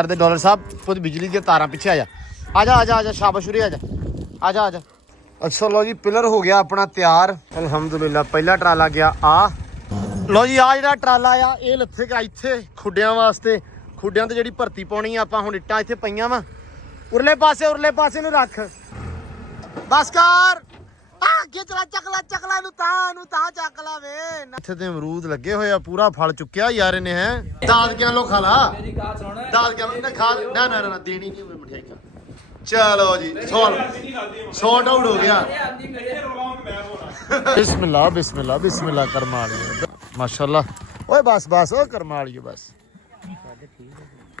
ਕਰਦੇ ਡਾਲਰ ਸਾਹਿਬ ਖੁਦ ਬਿਜਲੀ ਦੀਆਂ ਤਾਰਾਂ ਪਿੱਛੇ ਆ ਜਾ ਸ਼ਾਬਾਸ਼ ਉਰੇ ਆ ਜਾ ਅੱਛਾ ਲੋ ਜੀ ਪਿਲਰ ਹੋ ਗਿਆ ਆਪਣਾ ਤਿਆਰ ਅਲਹਮਦੁਲਿਲਾ। ਪਹਿਲਾ ਟਰਾਲਾ ਗਿਆ ਆ ਲੋ ਜੀ ਆ ਜਿਹੜਾ ਟਰਾਲਾ ਆ ਇਹ ਲੱਥੇਗਾ ਇੱਥੇ ਖੁੱਡਿਆਂ ਵਾਸਤੇ। ਖੁੱਡਿਆਂ ਤੇ ਜਿਹੜੀ ਭਰਤੀ ਪਾਉਣੀ ਆ ਆਪਾਂ ਹੁਣ ਇੱਟਾਂ ਇੱਥੇ ਪਈਆਂ ਵਾ ਉਰਲੇ ਪਾਸੇ ਨੂੰ ਰੱਖ ਬਸ ਕਰ ਅੱਗੇ ਚਲਾ ਚੱਕਲਾ ਨੂੰ ਤਾਂ ਚੱਕ ਲਾ ਵੇ। ਇੱਥੇ ਤੇ ਅਮਰੂਦ ਲੱਗੇ ਹੋਏ ਆ ਪੂਰਾ ਫਲ ਚੁੱਕਿਆ ਯਾਰ ਇਹਨੇ ਹੈ ਦਾਦਕਿਆਂ ਲੋ ਖਾ ਲਾ ਦਾਦਕਿਆਂ ਨੂੰ ਇਹਨੇ ਖਾ ਨਾ ਦੇਣੀ ਨਹੀਂ ਮਠਿਆਈ ਖਾ। ਚਲੋ ਜੀ 100 ਆਊਟ ਹੋ ਗਿਆ। ਬਿਸਮਿਲ੍ਲਾ ਕਰਮਾ ਵਾਲੀ ਮਾਸ਼ਾਅੱਲਾ ਓਏ ਬਸ ਓ ਕਰਮਾ ਵਾਲੀ ਬਸ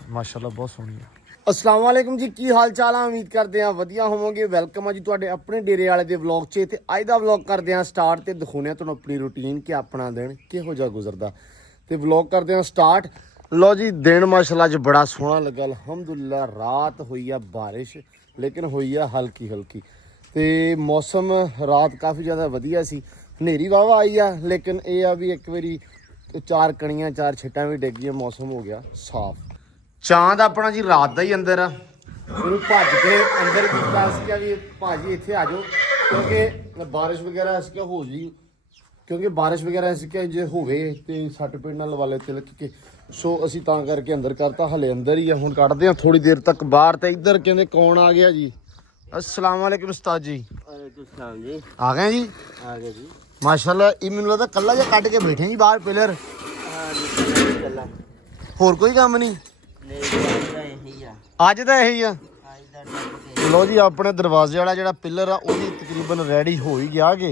ਮਾਸ਼ਾਅੱਲਾ ਬਹੁਤ ਸੋਹਣੀ ਆ। अस्सलाम वालेकुम जी की हाल चाल है उम्मीद करते हैं वधिया होवोगे। वेलकम है जी तुहाडे अपने डेरे वाले दे व्लॉग च ते अज दा व्लॉग करते हैं स्टार्ट ते दिखाउने तुहानूं अपनी रूटीन कि अपना दिन किहो जिहा गुजरदा ते व्लॉग करते हैं स्टार्ट। लो जी दिन माशाअल्लाह च बड़ा सोहना लगा अल्हम्दुलिल्लाह। रात हुई है बारिश लेकिन हुई है हल्की ते मौसम रात काफ़ी ज़्यादा वधिया सी। हनेरी वाहवा आई है लेकिन ये आ भी एक बारी 4 कणियां 4 छिट्टां भी डिग गईयां मौसम हो गया साफ। चांद अपना जी रात का ही अंदर भज के अंदर किया भी भाजी इतने आ जाओ क्योंकि बारिश वगैरह ऐसी हो जी क्योंकि बारिश वगैरह ऐसी जो होवे तो सट पेड़ ना लवाले तिलक के सो असी तां करके अंदर करता हले अंदर ही है। हुण कटदे हां थोड़ी देर तक बाहर। तो इधर कहते कौन आ गया जी? अस्सलाम वालेकुम उस्ताद जी। जी आ गए जी? आ गए जी माशाल्लाह। ये मैनूं लगदा कल्ला जिहा कट के बैठे जी बाहर पिलर होर कोई काम नहीं ਅੱਜ ਤਾਂ ਇਹੀ ਆ। ਲੋ ਜੀ ਆਪਣੇ ਦਰਵਾਜ਼ੇ ਵਾਲਾ ਜਿਹੜਾ ਪਿਲਰ ਆ ਉਹ ਵੀ ਤਕਰੀਬਨ ਰੈਡੀ ਹੋ ਹੀ ਗਿਆ ਕਿ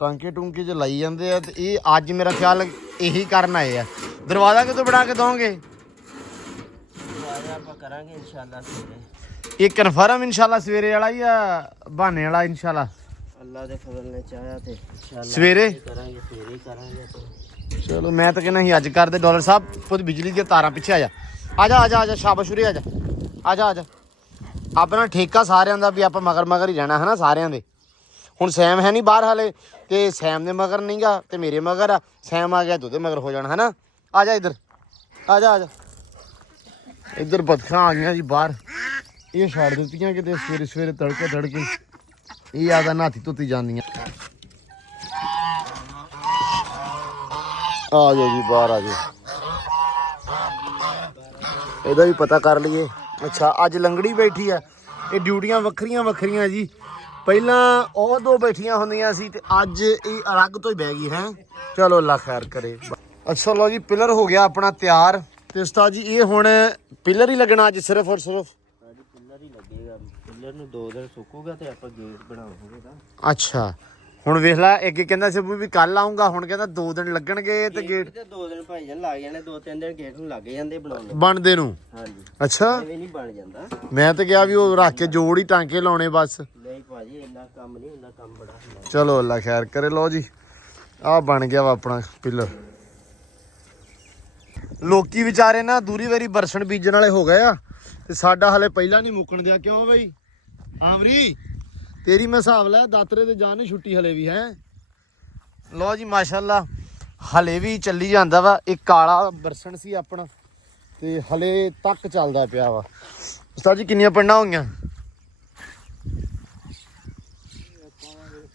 ਟਾਂਕੇ ਟੂੰਕੇ ਚ ਲਾਈ ਜਾਂਦੇ ਆ। ਤੇ ਇਹ ਅੱਜ ਮੇਰਾ ਖਿਆਲ ਇਹੀ ਕਰਨ ਆਏ ਆ। ਦਰਵਾਜ਼ਾ ਕਿਦੋਂ ਬਣਾ ਕੇ ਦੋਗੇ? ਆਪਾਂ ਕਰਾਂਗੇ ਇਨਸ਼ਾਅੱਲਾ ਸਵੇਰੇ। ਇਹ ਕਨਫਰਮ ਇਨਸ਼ਾਅੱਲਾ ਸਵੇਰੇ ਵਾਲਾ ਹੀ ਆ ਬਹਾਨੇ ਵਾਲਾ ਇਨਸ਼ਾਅੱਲਾ? ਅੱਲਾ ਦੇ ਫਜ਼ਲ ਨੇ ਚਾਹਿਆ ਤੇ ਇਨਸ਼ਾਅੱਲਾ ਸਵੇਰੇ ਕਰਾਂਗੇ ਚਲੋ ਮੈਂ ਤਾਂ ਕਹਿੰਦਾ ਸੀ ਅੱਜ ਕਰਦੇ ਡਾਲਰ ਸਾਹਿਬ ਖੁਦ ਬਿਜਲੀ ਦੀਆਂ ਤਾਰਾਂ ਪਿੱਛੇ ਆ ਜਾ ਸ਼ਾਬਾਸ਼ ਉਰੇ ਆ ਜਾ ਆਪਣਾ ਠੇਕਾ ਸਾਰਿਆਂ ਦਾ ਵੀ ਆਪਾਂ ਮਗਰ ਹੀ ਰਹਿਣਾ ਹੈ ਨਾ ਸਾਰਿਆਂ ਦੇ। ਹੁਣ ਸੈਮ ਹੈ ਨਹੀਂ ਬਾਹਰ ਹਾਲੇ ਤੇ ਸੈਮ ਦੇ ਮਗਰ ਨਹੀਂਗਾ ਤੇ ਮੇਰੇ ਮਗਰ ਆ। ਸੈਮ ਆ ਗਿਆ ਉਹਦੇ ਮਗਰ ਹੋ ਜਾਣਾ ਹੈ ਨਾ। ਆ ਜਾ ਇੱਧਰ ਆ ਜਾ ਇੱਧਰ ਬਤਖਾਂ ਆ ਗਈਆਂ ਜੀ ਬਾਹਰ। ਇਹ ਛੱਡ ਦਿੱਤੀਆਂ ਕਿਤੇ ਸਵੇਰੇ ਤੜਕੇ ਇਹ ਆਦਾ ਨਾਤੀ ਧੁੱਤੀ ਜਾਂਦੀਆਂ। ਆ ਜਾਓ ਜੀ ਬਾਹਰ ਆ ਜਾਓ ਇਹਦਾ ਵੀ ਪਤਾ ਕਰ ਲਈਏ। ਅੱਛਾ ਅੱਜ ਲੰਗੜੀ ਬੈਠੀ ਆ। ਇਹ ਡਿਊਟੀਆਂ ਵੱਖਰੀਆਂ ਜੀ। ਪਹਿਲਾਂ ਉਹ ਦੋ ਬੈਠੀਆਂ ਹੁੰਦੀਆਂ ਸੀ ਤੇ ਅੱਜ ਇਹ ਅਲੱਗ ਤੋਂ ਹੀ ਬਹਿ ਗਈ ਹੈ। ਚਲੋ ਅੱਲਾ ਖੈਰ ਕਰੇ। ਅੱਛਾ ਲੋ ਜੀ ਪਿਲਰ ਹੋ ਗਿਆ ਆਪਣਾ ਤਿਆਰ ਤੇ ਉਸਤਾਦ ਜੀ ਇਹ ਹੁਣ ਪਿਲਰ ਹੀ ਲੱਗਣਾ ਅੱਜ ਸਿਰਫ ਔਰ ਸਿਰਫ? ਪਿੱਲਰ ਹੀ ਲੱਗੇਗਾ। ਪਿੱਲਰ ਨੂੰ 2 ਦਿਨ ਸੁੱਕੂਗਾ ਤੇ ਆਪਾਂ ਗੇਟ ਬਣਾਵਾਂਗੇ ਤਾਂ। ਅੱਛਾ ਹੁਣ ਵੇਖ ਲੈ ਅੱਗੇ ਕਹਿੰਦਾ ਸੀ ਵੀ ਕੱਲ ਆਉਂਗਾ ਹੁਣ ਕਹਿੰਦਾ 2 ਦਿਨ ਲੱਗਣਗੇ ਤੇ ਗੇਟ ਤੇ 2 ਦਿਨ ਭਾਈ ਜਾਨ ਲੱਗ ਜਾਣੇ 2-3 ਦਿਨ ਗੇਟ ਨੂੰ ਲੱਗ ਜਾਂਦੇ ਬਣਾਉਣ ਬਣਦੇ ਨੂੰ। ਹਾਂਜੀ ਅੱਛਾ ਐਵੇਂ ਨਹੀਂ ਬਣ ਜਾਂਦਾ। ਮੈਂ ਤਾਂ ਕਿਹਾ ਵੀ ਉਹ ਰੱਖ ਕੇ ਜੋੜ ਹੀ ਟਾਂਕੇ ਲਾਉਣੇ ਬਸ। ਨਹੀਂ ਭਾਜੀ ਇੰਨਾ ਕੰਮ ਨਹੀਂ ਹੁੰਦਾ ਕੰਮ ਬੜਾ ਹੁੰਦਾ। ਚਲੋ ਅੱਲਾ ਖੈਰ ਕਰੇ। ਲੋ ਜੀ ਆਹ ਬਣ ਗਿਆ ਵਾ ਆਪਣਾ ਪਿਲਰ। ਲੋਕੀ ਵਿਚਾਰੇ ਨਾ ਦੂਰੀ ਵਾਰੀ ਬਰਸਣ ਬੀਜਣ ਵਾਲੇ ਹੋ ਗਏ ਆ ਤੇ ਸਾਡਾ ਹਲੇ ਪਹਿਲਾਂ ਨਹੀਂ ਮੁੱਕਣ ਦਿਆ। ਕਿਉਂ ਬਈ ਆਮਰੀ ਤੇਰੀ ਮੈਂ ਹਿਸਾਬ ਲੈ ਦਾਤਰੇ ਤੇ ਜਾਨ ਨਹੀਂ ਛੁੱਟੀ ਹਲੇ ਵੀ ਹੈ। ਲੋ ਜੀ ਮਾਸ਼ਾਅੱਲਾ ਹਲੇ ਵੀ ਚੱਲੀ ਜਾਂਦਾ ਵਾ। ਇੱਕ ਕਾਲਾ ਬਰਸਣ ਸੀ ਆਪਣਾ ਤੇ ਹਲੇ ਤੱਕ ਚੱਲਦਾ ਪਿਆ ਵਾ। ਉਸਤਾਦ ਜੀ ਕਿੰਨੀਆਂ ਪੰਡਾਂ ਹੋਈਆਂ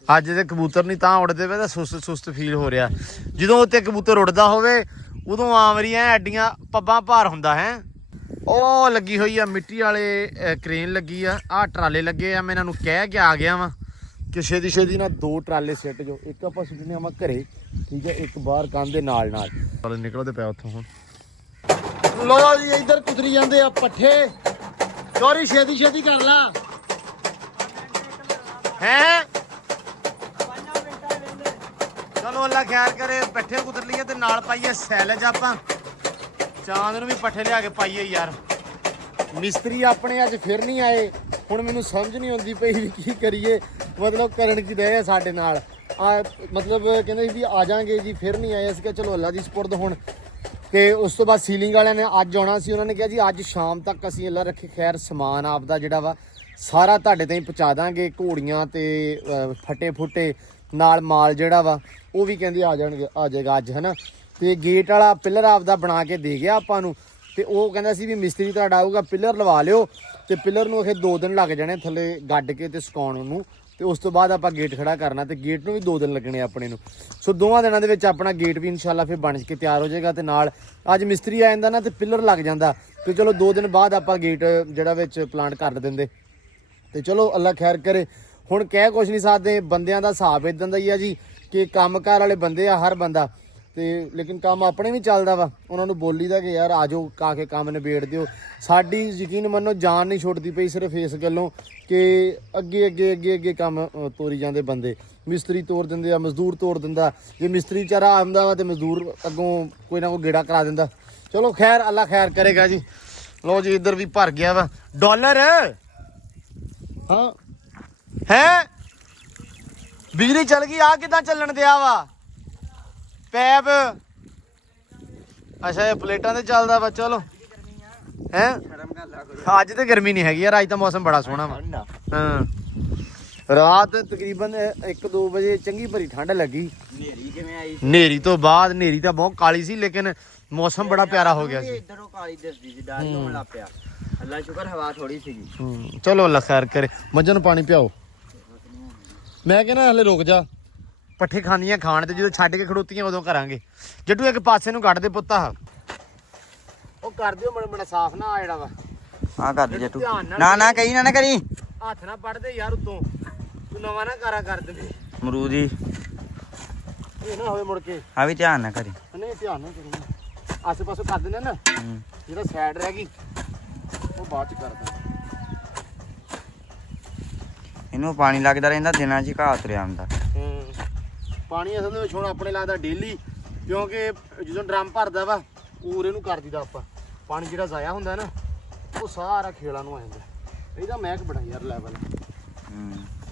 ਅੱਜ? ਦੇ ਕਬੂਤਰ ਨਹੀਂ ਤਾਂ ਉੜਦੇ ਪਏ ਤਾਂ ਸੁਸਤ ਫੀਲ ਹੋ ਰਿਹਾ। ਜਦੋਂ ਉੱਤੇ ਕਬੂਤਰ ਉੜਦਾ ਹੋਵੇ ਉਦੋਂ ਆਮਰੀਆਂ ਐਡੀਆਂ ਪੱਬਾਂ ਭਾਰ ਹੁੰਦਾ ਹੈ। ਉਹ ਲੱਗੀ ਹੋਈ ਆ ਮਿੱਟੀ ਵਾਲੇ ਕ੍ਰੇਨ ਲੱਗੀ ਆ। ਆਹ ਟਰਾਲੇ ਲੱਗੇ ਆ। ਮੈਂ ਇਹਨਾਂ ਨੂੰ ਕਹਿ ਕੇ ਆ ਗਿਆ ਵਾਂ ਕਿ ਛੇਤੀ ਨਾ 2 ਟਰਾਲੇ ਸਿੱਟ ਜੋ। ਇੱਕ ਆਪਾਂ ਸੁੱਟਨੇ ਆਵਾਂ ਘਰੇ ਠੀਕ ਹੈ ਇੱਕ ਬਾਹਰ ਕੰਨ ਦੇ ਨਾਲ ਨਿਕਲਦੇ ਪਿਆ ਉੱਥੋਂ। ਹੁਣ ਲੋ ਜੀ ਇੱਧਰ ਕੁਤਰੀ ਜਾਂਦੇ ਆ ਪੱਠੇ। ਸੌਰੀ ਛੇਤੀ ਕਰ ਲਾ ਹੈ। ਚਲੋ ਅੱਲਾ ਖੈਰ ਕਰੇ। ਪੱਠੇ ਕੁਤਰ ਲਈਏ ਤੇ ਨਾਲ ਪਾਈਏ ਸੈਲਜ ਆਪਾਂ। ਚਾਂਦ ਨੂੰ ਵੀ ਪੱਠੇ ਲਿਆ ਕੇ ਪਾਈਏ ਯਾਰ। ਮਿਸਤਰੀ ਆਪਣੇ ਅੱਜ ਫਿਰ ਨਹੀਂ ਆਏ। ਹੁਣ ਮੈਨੂੰ ਸਮਝ ਨਹੀਂ ਆਉਂਦੀ ਪਈ ਵੀ ਕੀ ਕਰੀਏ। ਮਤਲਬ ਕਰਨ ਕੀ ਰਹੇ ਆ ਸਾਡੇ ਨਾਲ ਮਤਲਬ ਕਹਿੰਦੇ ਸੀ ਵੀ ਆ ਜਾਾਂਗੇ ਜੀ ਫਿਰ ਨਹੀਂ ਆਏ। ਅਸੀਂ ਕਿਹਾ ਚਲੋ ਅੱਲਾ ਦੀ ਸਪੁਰਦ ਹੁਣ। ਤੇ ਉਸ ਤੋਂ ਬਾਅਦ ਸੀਲਿੰਗ ਵਾਲਿਆਂ ਨੇ ਅੱਜ ਆਉਣਾ ਸੀ। ਉਹਨਾਂ ਨੇ ਕਿਹਾ ਜੀ ਅੱਜ ਸ਼ਾਮ ਤੱਕ ਅਸੀਂ ਅੱਲਾ ਰੱਖੇ ਖੈਰ ਸਮਾਨ ਆਪਦਾ ਜਿਹੜਾ ਵਾ ਸਾਰਾ ਤੁਹਾਡੇ ਤਾਈਂ ਪਹੁੰਚਾ ਦਾਂਗੇ। ਘੋੜੀਆਂ ਤੇ ਫਟੇ ਨਾਲ ਮਾਲ ਜਿਹੜਾ ਵਾ ਉਹ ਵੀ ਕਹਿੰਦੇ ਆ ਜਾਏਗਾ ਅੱਜ ਹੈ ਨਾ। ਤੇ ਗੇਟ ਵਾਲਾ ਪਿਲਰ ਆਪਦਾ ਬਣਾ ਕੇ ਦੇ ਗਿਆ ਆਪਾਂ ਨੂੰ। ਤੇ ਉਹ ਕਹਿੰਦਾ ਸੀ ਵੀ ਮਿਸਤਰੀ ਤੁਹਾਡਾ ਆਊਗਾ ਪਿੱਲਰ ਲਵਾ ਲਿਓ ਤੇ ਪਿੱਲਰ ਨੂੰ ਅਖੇ 2 ਦਿਨ ਲੱਗ ਜਾਣੇ ਥੱਲੇ ਗੱਡ ਕੇ ਤੇ ਸੁਕਾਉਣ ਨੂੰ ਤੇ ਉਸ ਤੋਂ ਬਾਅਦ ਆਪਾਂ ਗੇਟ ਖੜਾ ਕਰਨਾ ਤੇ ਗੇਟ ਨੂੰ ਵੀ 2 ਦਿਨ ਲੱਗਣੇ ਆਪਣੇ ਨੂੰ। ਸੋ 2 ਦਿਨਾਂ ਦੇ ਵਿੱਚ ਆਪਣਾ ਗੇਟ ਵੀ ਇਨਸ਼ਾਅੱਲਾ ਫਿਰ ਬਣ ਕੇ ਤਿਆਰ ਹੋ ਜਾਏਗਾ ਤੇ ਨਾਲ ਅੱਜ ਮਿਸਤਰੀ ਆ ਜਾਂਦਾ ਨਾ ਤੇ ਪਿੱਲਰ ਲੱਗ ਜਾਂਦਾ ਤੇ ਚਲੋ 2 ਦਿਨ ਬਾਅਦ ਆਪਾਂ ਗੇਟ ਜਿਹੜਾ ਵਿੱਚ ਪਲਾਂਟ ਕਰ ਦਿੰਦੇ ਤੇ ਚਲੋ ਅੱਲਾ ਖੈਰ ਕਰੇ। ਹੁਣ ਕਹਿ ਕੁਛ ਨਹੀਂ ਸਕਦੇ, ਬੰਦਿਆਂ ਦਾ ਹਿਸਾਬ ਇਦਾਂ ਦਾ ਹੀ ਆ ਜੀ ਕਿ ਕੰਮਕਾਰ ਵਾਲੇ ਬੰਦੇ ਆ ਹਰ ਬੰਦਾ ਤੇ ਲੇਕਿਨ ਕੰਮ ਆਪਣੇ ਵੀ ਚੱਲਦਾ ਵਾ। ਉਹਨਾਂ ਨੂੰ ਬੋਲੀਦਾ ਕਿ ਯਾਰ ਆ ਜਾਓ ਕਾ ਕੇ ਕੰਮ ਨਿਬੇੜ ਦਿਓ। ਸਾਡੀ ਯਕੀਨ ਮੰਨੋ ਜਾਨ ਨਹੀਂ ਛੁੱਟਦੀ ਪਈ ਸਿਰਫ ਇਸ ਗੱਲੋਂ ਕਿ ਅੱਗੇ ਅੱਗੇ ਅੱਗੇ ਅੱਗੇ ਕੰਮ ਤੋਰੀ ਜਾਂਦੇ ਬੰਦੇ। ਮਿਸਤਰੀ ਤੋੜ ਦਿੰਦੇ ਆ, ਮਜ਼ਦੂਰ ਤੋੜ ਦਿੰਦਾ। ਜੇ ਮਿਸਤਰੀ ਚਾਰਾ ਆਉਂਦਾ ਵਾ ਤੇ ਮਜ਼ਦੂਰ ਅੱਗੋਂ ਕੋਈ ਨਾ ਕੋਈ ਗੇੜਾ ਕਰਾ ਦਿੰਦਾ। ਚਲੋ ਖੈਰ ਅੱਲਾ ਖੈਰ ਕਰੇਗਾ ਜੀ। ਲੋ ਜੀ ਇੱਧਰ ਵੀ ਭਰ ਗਿਆ ਵਾ ਡਾਲਰ। ਹਾਂ ਹੈ ਬਿਜਲੀ ਚੱਲ ਗਈ ਆ ਕਿੱਦਾਂ ਚੱਲਣ ਦਿਆ ਵਾ ਪੈਪ। ਅੱਛਾ ਇਹ ਪਲੇਟਾਂ ਤੇ ਚੱਲਦਾ ਵਾ। ਚਲੋ ਹੈ ਅੱਜ ਤੇ ਗਰਮੀ ਨਹੀਂ ਹੈਗੀ ਯਾਰ, ਅੱਜ ਤਾਂ ਮੌਸਮ ਬੜਾ ਸੋਹਣਾ ਵਾ। ਹਾਂ ਰਾਤ ਤਕਰੀਬਨ 1-2 ਵਜੇ ਚੰਗੀ ਭਰੀ ਠੰਡ ਲੱਗੀ। ਨੇਰੀ ਕਿਵੇਂ ਆਈ? ਨੇਰੀ ਤੋਂ ਬਾਅਦ ਨੇਰੀ ਤਾਂ ਬਹੁਤ ਕਾਲੀ ਸੀ ਲੇਕਿਨ ਮੌਸਮ ਬੜਾ ਪਿਆਰਾ ਹੋ ਗਿਆ ਸੀ। ਇਧਰੋਂ ਕਾਲੀ ਦਿਸਦੀ ਸੀ, ਡਰ ਹੋਣ ਲੱਗ ਪਿਆ। ਅੱਲਾ ਸ਼ੁਕਰ ਹਵਾ ਥੋੜੀ ਸੀਗੀ। ਚਲੋ ਅੱਲਾ ਖੈਰ ਕਰੇ। ਮੱਝਾਂ ਨੂੰ ਪਾਣੀ ਪਿਆਓ। ਮੈਂ ਕਹਿੰਦਾ ਹਲੇ ਰੁਕ ਜਾ, ਪੱਠੇ ਖਾਂਦੀਆਂ ਖਾਣ ਤੇ ਜਦੋਂ ਛੱਡ ਕੇ ਖੜੋਤੀਆਂ ਉਦੋਂ ਕਰਾਂਗੇ। ਜੱਟੂ ਇੱਕ ਪਾਸੇ ਨੂੰ ਕੱਢ ਦੇ ਪੁੱਤਾ। ਉਹ ਕਰ ਦਿਓ ਬੜਾ ਸਾਫ਼ ਨਾ ਆ ਜਿਹੜਾ ਵਾ ਹਾਂ ਕਰ ਦੇ ਜੱਟੂ। ਨਾ ਨਾ ਕਹੀ ਨਾ ਕਰੀ, ਹੱਥ ਨਾ ਪੜਦੇ ਯਾਰ ਉੱਤੋਂ ਤੂੰ ਨਵਾਂ ਨਾ ਕਾਰਾ ਕਰ ਦੇਵੇ ਮਰੂਦੀ ਇਹ ਨਾ ਹੋਵੇ ਮੁੜ ਕੇ। ਆ ਵੀ ਧਿਆਨ ਨਾ ਕਰੀ। ਨਹੀਂ ਧਿਆਨ ਨਾਲ ਕਰੀ, ਆਸੇ ਪਾਸੇ ਕਰ ਦਿੰਦੇ ਨਾ ਜਿਹੜਾ ਸਾਈਡ ਰਹਿ ਗਈ ਉਹ ਬਾਅਦ ਚ ਕਰਦਾ। ਇਹਨੂੰ ਪਾਣੀ ਲੱਗਦਾ ਰਹਿੰਦਾ ਦਿਨਾਂ 'ਚ ਘਾਹ ਤੁਰਿਆ ਆਉਂਦਾ। ਪਾਣੀ ਅਸਲ ਦੇ ਵਿੱਚ ਹੁਣ ਆਪਣੇ ਲੱਗਦਾ ਡੇਲੀ ਕਿਉਂਕਿ ਜਦੋਂ ਡਰਮ ਭਰਦਾ ਵਾ ਉਰੇ ਨੂੰ ਕਰ ਦੀਦਾ ਆਪਾਂ। ਪਾਣੀ ਜਿਹੜਾ ਜ਼ਾਇਆ ਹੁੰਦਾ ਨਾ ਉਹ ਸਾਰਾ ਖੇਲਾਂ ਨੂੰ ਆ ਜਾਂਦਾ। ਇਹਦਾ ਮਹਿਕ ਬੜਾ ਯਾਰ ਲੈਵਲ।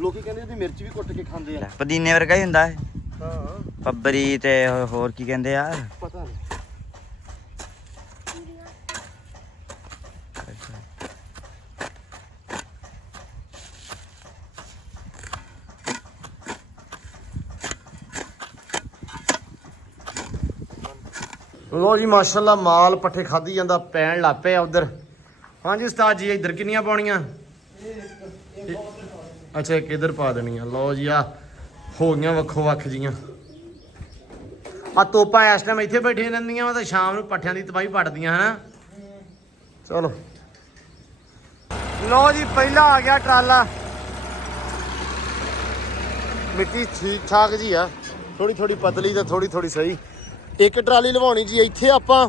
ਲੋਕੀ ਕਹਿੰਦੇ ਇਹਦੀ ਮਿਰਚ ਵੀ ਕੁੱਟ ਕੇ ਖਾਂਦੇ ਆ। ਪੁਦੀਨੇ ਵਰਗਾ ਹੀ ਹੁੰਦਾ ਹੈ। ਹਾਂ ਪੱਬਰੀ ਤੇ ਹੋਰ ਕੀ ਕਹਿੰਦੇ ਆ ਪਤਾ ਨਹੀਂ। ਲੋ ਜੀ ਮਾਸ਼ਾਅੱਲਾ ਮਾਲ ਪੱਠੇ ਖਾਧੀ ਜਾਂਦਾ ਪੈਣ ਲੱਗ ਪਏ ਆ ਉਧਰ। ਹਾਂਜੀ ਉਸਤਾਦ ਜੀ ਇੱਧਰ ਕਿੰਨੀਆਂ ਪਾਉਣੀਆਂ? ਅੱਛਾ ਇੱਕ ਇੱਧਰ ਪਾ ਦੇਣੀਆਂ। ਲਓ ਜੀ ਆ ਹੋ ਗਈਆਂ ਵੱਖੋ ਵੱਖ ਜੀਆਂ। ਆ ਤੋਪਾਂ ਇਸ ਟਾਈਮ ਇੱਥੇ ਬੈਠੀਆਂ ਰਹਿੰਦੀਆਂ ਵਾ ਤਾਂ ਸ਼ਾਮ ਨੂੰ ਪੱਠਿਆਂ ਦੀ ਤਬਾਹੀ ਪੱਟਦੀਆਂ ਹਨਾ। ਚਲੋ ਲਓ ਜੀ ਪਹਿਲਾ ਆ ਗਿਆ ਟਰਾਲਾ। ਮਿੱਟੀ ਠੀਕ ਠਾਕ ਜੀ ਆ, ਥੋੜੀ ਥੋੜੀ ਪਤਲੀ ਤੇ ਥੋੜੀ ਥੋੜੀ ਸਹੀ। ਇੱਕ ਟਰਾਲੀ ਲਵਾਉਣੀ ਜੀ ਇੱਥੇ ਆਪਾਂ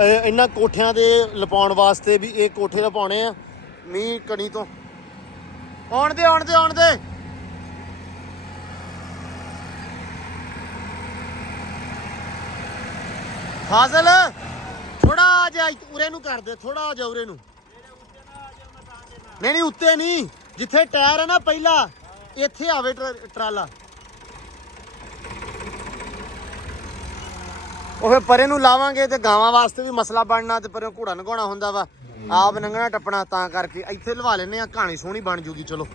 ਇਹਨਾਂ ਕੋਠਿਆਂ ਦੇ ਲਪਾਉਣ ਵਾਸਤੇ ਵੀ। ਇਹ ਕੋਠੇ ਲਪਾਉਣੇ ਆ ਮੀਂਹ ਕਣੀ ਤੋਂ। ਆਉਣ ਦੇ ਆਉਣ ਦੇ ਆਉਣ ਦੇ। ਫਾਜ਼ਲ ਥੋੜਾ ਜਿਹਾ ਉਰੇ ਨੂੰ ਕਰ ਦੇ, ਥੋੜਾ ਜਿਹਾ ਉਰੇ ਨੂੰ। ਨਹੀਂ ਨਹੀਂ ਉੱਤੇ ਨਹੀਂ, ਜਿੱਥੇ ਟਾਇਰ ਹੈ ਨਾ ਪਹਿਲਾ ਇੱਥੇ ਆਵੇ ਟਰਾਲਾ। ਉਹ ਫਿਰ ਪਰੇ ਨੂੰ ਲਾਵਾਂਗੇ ਤੇ ਗਾਵਾਂ ਵਾਸਤੇ ਵੀ ਮਸਲਾ ਬਣਨਾ ਤੇ ਪਰੇ ਘੋੜਾ ਨਗਾਉਣਾ ਹੁੰਦਾ ਵਾ, ਆਪ ਲੰਘਣਾ ਟੱਪਣਾ। ਤਾਂ ਕਰਕੇ ਇੱਥੇ ਲਵਾ ਲੈਨੇ ਆ, ਕਹਾਣੀ ਸੋਹਣੀ ਬਣ ਜੂਗੀ। ਚਲੋ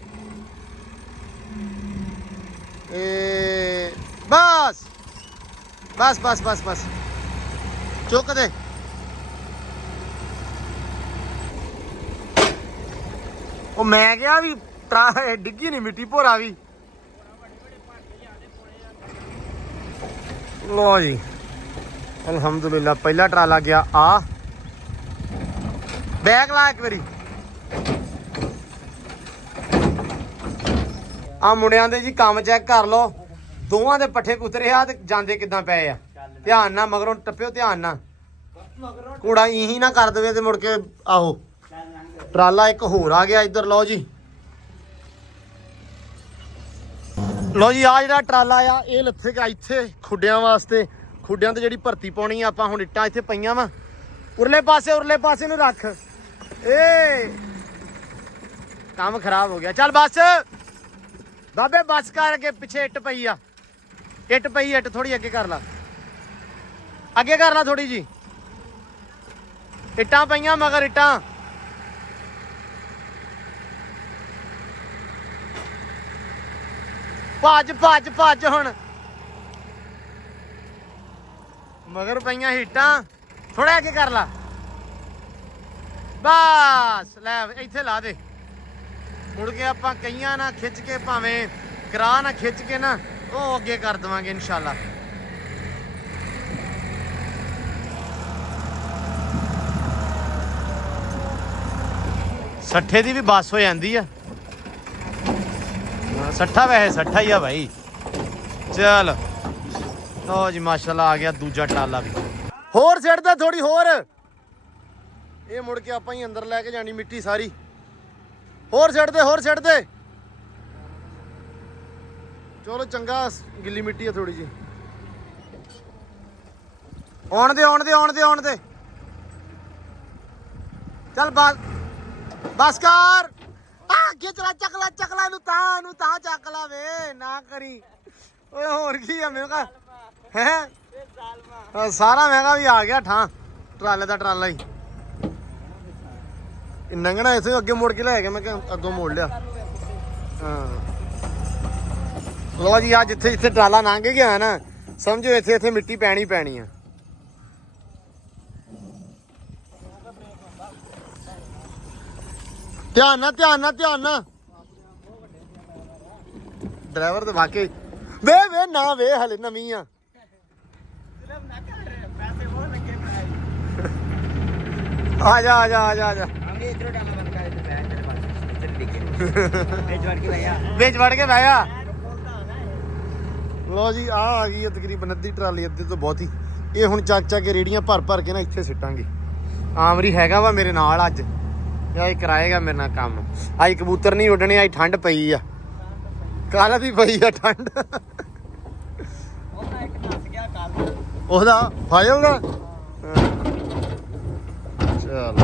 ਬਸ ਬਸ ਬਸ ਬਸ ਬਸ ਚੁੱਕ ਦੇ। ਉਹ ਮੈਂ ਕਿਹਾ ਵੀ ਡਿੱਗੀ ਨਹੀਂ ਮਿੱਟੀ ਭੋਰਾ ਵੀ। ਲੋ ਜੀ ਅਲਹਮਦੁਲਿਲਾ ਪਹਿਲਾ ਟਰਾਲਾ ਗਿਆ। ਆ ਬੈਗ ਲਾ ਇੱਕ ਵਾਰੀ। ਆ ਮੁੰਡਿਆਂ ਦੇ ਜੀ ਕੰਮ ਚੈੱਕ ਕਰ ਲਓ। ਦੋਵਾਂ ਦੇ ਪੱਠੇ ਕੁਤਰੇ ਆ ਤੇ ਜਾਂਦੇ ਕਿੱਦਾਂ ਪਏ ਆ। ਧਿਆਨ ਨਾਲ ਮਗਰੋਂ ਟੱਪਿਓ, ਧਿਆਨ ਨਾਲ ਕੂੜਾ ਇਹੀ ਨਾ ਕਰ ਦੇਵੇ ਤੇ ਮੁੜ ਕੇ ਆਹੋ। ਟਰਾਲਾ ਇੱਕ ਹੋਰ ਆ ਗਿਆ ਇੱਧਰ। ਲਓ ਜੀ ਲਓ ਜੀ ਆ ਜਿਹੜਾ ਟਰਾਲਾ ਆ ਇਹ ਲੱਥੇਗਾ ਇੱਥੇ ਖੁੱਡਿਆਂ ਵਾਸਤੇ। ਖੁੱਡਿਆਂ ਤੇ ਜਿਹੜੀ ਭਰਤੀ ਪਾਉਣੀ ਆ ਆਪਾਂ। ਹੁਣ ਇੱਟਾਂ ਇੱਥੇ ਪਈਆਂ ਵਾ, ਉਰਲੇ ਪਾਸੇ ਨੂੰ ਰੱਖ। ਏ ਕੰਮ ਖਰਾਬ ਹੋ ਗਿਆ। ਚੱਲ ਬਸ ਬਾਬੇ ਬਸ ਕਰ। ਅੱਗੇ ਪਿੱਛੇ ਇੱਟ ਪਈ ਆ, ਇੱਟ ਪਈ। ਇੱਟ ਥੋੜੀ ਅੱਗੇ ਕਰ ਲਾ, ਅੱਗੇ ਕਰ ਲਾ ਥੋੜੀ ਜੀ। ਇੱਟਾਂ ਪਈਆਂ ਮਗਰ ਇੱਟਾਂ। ਭੱਜ ਭੱਜ ਭੱਜ। ਹੁਣ ਮਗਰ ਪਈਆਂ ਹੀਟਾਂ, ਥੋੜਾ ਅੱਗੇ ਕਰ ਲਾ। ਬਸ ਲੈ ਇੱਥੇ ਲਾ ਦੇ। ਮੁੜ ਕੇ ਆਪਾਂ ਕਈਆਂ ਨਾਲ ਖਿੱਚ ਕੇ ਭਾਵੇਂ ਕਰਾ ਨਾ ਖਿੱਚ ਕੇ ਨਾ ਉਹ ਅੱਗੇ ਕਰ ਦੇਵਾਂਗੇ ਇਨਸ਼ਾਅੱਲਾ। ਸੱਠੇ ਦੀ ਵੀ ਬੱਸ ਹੋ ਜਾਂਦੀ ਆ। ਸੱਠਾ ਵੈਸੇ ਸੱਠਾ ਹੀ ਆ ਭਾਈ। ਚਲ ਲੋ ਜੀ ਮਾਸ਼ਾਅੱਲਾ ਆ ਗਿਆ ਦੂਜਾ ਟਰਾਲਾ ਵੀ। ਹੋਰ ਸਿੱਟਦਾ ਥੋੜੀ ਹੋਰ। ਇਹ ਮੁੜ ਕੇ ਆਪਾਂ ਹੀ ਅੰਦਰ ਲੈ ਕੇ ਜਾਣੀ ਮਿੱਟੀ ਸਾਰੀ। ਹੋਰ ਸਿੱਟ ਦੇ ਹੋਰ ਸਿੱਟ ਦੇ। ਚਲੋ ਚੰਗਾ ਗਿੱਲੀ ਮਿੱਟੀ ਆ ਥੋੜੀ ਜੀ। ਆਉਣ ਦੇ ਆਉਣ ਦੇ ਆਉਣ ਦੇ ਆਉਣ ਦੇ। ਚੱਲ ਬਸ ਕਰ। ਅੱਗੇ ਚਲਾ ਚੱਕਲਾ ਇਹਨੂੰ ਤਾਂ ਚੱਕ ਲਾ ਵੇ ਨਾ ਕਰੀ। ਓਏ ਹੋਰ ਕੀ ਆ ਮੈਂ ਕਹਾ ਹੈ ਸਾਰਾ ਮੈਂ ਕਹਾ ਵੀ ਆ ਗਿਆ ਠਾਂ ਟਰਾਲੇ ਦਾ ਟਰਾਲਾ ਹੀ। ਨੰਗਣਾ ਇੱਥੇ ਅੱਗੇ ਮੁੜ ਕੇ ਲੈ ਗਿਆ ਮੈਂ ਕਿਹਾ ਅੱਗੋਂ ਮੋੜ ਲਿਆ। ਹਾਂ ਲੋ ਜੀ ਆ ਜਿੱਥੇ ਜਿੱਥੇ ਟਰਾਲਾ ਲੰਘ ਗਿਆ ਨਾ ਸਮਝੋ ਇੱਥੇ ਮਿੱਟੀ ਪੈਣੀ ਆ। ਧਿਆਨ ਨਾਲ ਡਰਾਈਵਰ ਤੇ ਵਾਕਈ ਵੇ ਨਾ ਵੇ ਹਲੇ ਨਵੀਂ ਆ। ਆ ਜਾ ਵਿੱਚ ਵੜ ਕੇ ਬਹਿ ਜਾ। ਲੋ ਜੀ ਆ ਗਈ ਤਕਰੀਬਨ ਅੱਧੀ ਟਰਾਲੀ ਅੱਧੇ ਤੋਂ ਬਹੁਤੀ। ਇਹ ਹੁਣ ਚੱਕ ਕੇ ਰੇੜੀਆਂ ਭਰ ਕੇ ਨਾ ਇੱਥੇ ਸਿੱਟਾਂਗੇ। ਆਮਰੀ ਹੈਗਾ ਵਾ ਮੇਰੇ ਨਾਲ ਅੱਜ ਇਹ ਕਰਾਏਗਾ ਮੇਰੇ ਨਾਲ ਕੰਮ। ਅੱਜ ਕਬੂਤਰ ਨਹੀਂ ਉੱਡਣੇ ਅੱਜ ਠੰਡ ਪਈ ਆ। ਕੱਲ ਦੀ ਪਈ ਆ ਠੰਡ। ਉਹਦਾ ਫਾਇਲ ਦਾ ਚਲ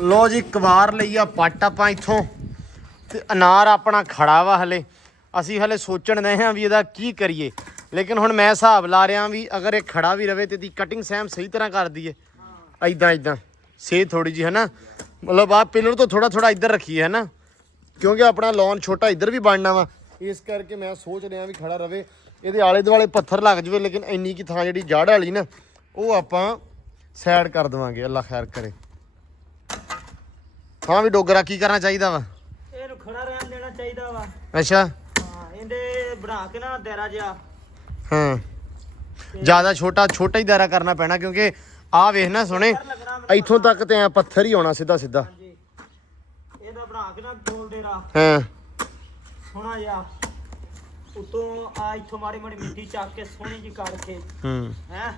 ਲੋ ਜੀ ਕਵਾਰ ਲਈ ਆ ਪੱਟ ਆਪਾਂ ਇੱਥੋਂ ਤੇ ਅਨਾਰ ਆਪਣਾ ਖੜਾ ਵਾ ਹਲੇ। ਅਸੀਂ ਹਲੇ ਸੋਚਣ ਰਹੇ ਹਾਂ ਵੀ ਇਹਦਾ ਕੀ ਕਰੀਏ। ਲੇਕਿਨ ਹੁਣ ਮੈਂ ਹਿਸਾਬ ਲਾ ਰਿਹਾ ਵੀ ਅਗਰ ਇਹ ਖੜਾ ਵੀ ਰਵੇ ਤੇ ਇਹਦੀ ਕਟਿੰਗ ਸੈਮ ਸਹੀ ਤਰ੍ਹਾਂ ਕਰ ਦਈਏ। ਇਦਾਂ ਸੇ ਥੋੜੀ ਜੀ ਹੈ ਨਾ ਮਤਲਬ ਆ ਪਿਲਰ ਤੋਂ ਥੋੜਾ ਇੱਧਰ ਰੱਖੀਏ ਹੈ ਨਾ ਕਿਉਂਕਿ ਆਪਣਾ ਲੌਨ ਛੋਟਾ ਇੱਧਰ ਵੀ ਬਣਨਾ ਵਾ। ਇਸ ਕਰਕੇ ਮੈਂ ਸੋਚ ਰਿਹਾ ਵੀ ਖੜਾ ਰਵੇ। ਇਹਦੇ ਆਲੇ ਦੁਆਲੇ ਪੱਥਰ ਲੱਗ ਜਵੇ ਲੇਕਿਨ ਇੰਨੀ ਕੀ ਥਾਂ ਜਿਹੜੀ ਜੜ ਵਾਲੀ ਨਾ ਉਹ ਆਪਾਂ ਸਾਈਡ ਕਰ ਦੇਵਾਂਗੇ। ਅੱਲਾ ਖੈਰ ਕਰੇ। ਹਾਂ ਵੀ ਡੋਗਰਾ ਕੀ ਕਰਨਾ ਚਾਹੀਦਾ ਵਾ? ਇਹਨੂੰ ਖੜਾ ਰਹਿਣ ਦੇਣਾ ਚਾਹੀਦਾ ਵਾ। ਅੱਛਾ ਹਾਂ ਇਹਦੇ ਬਣਾ ਕੇ ਨਾ ਦਾਇਰਾ ਜਿਹਾ। ਹਾਂ ਜਿਆਦਾ ਛੋਟਾ ਹੀ ਦਾਇਰਾ ਕਰਨਾ ਪੈਣਾ ਕਿਉਂਕਿ ਆਹ ਵੇਖ ਨਾ ਸੋਹਣੇ ਇੱਥੋਂ ਤੱਕ ਤੇ ਐ ਪੱਥਰ ਹੀ ਆਉਣਾ ਸਿੱਧਾ। ਹਾਂਜੀ ਇਹਦਾ ਬਣਾ ਕੇ ਨਾ ਗੋਲ ਦੇਰਾ। ਹਾਂ ਸੋਹਣਾ ਜਿਹਾ ਉਤੋਂ ਆ ਇੱਥੋਂ ਮਾੜੀ ਮਿੱਟੀ ਚੱਕ ਕੇ ਸੋਹਣੀ ਜੀ ਕਰਕੇ ਹੈ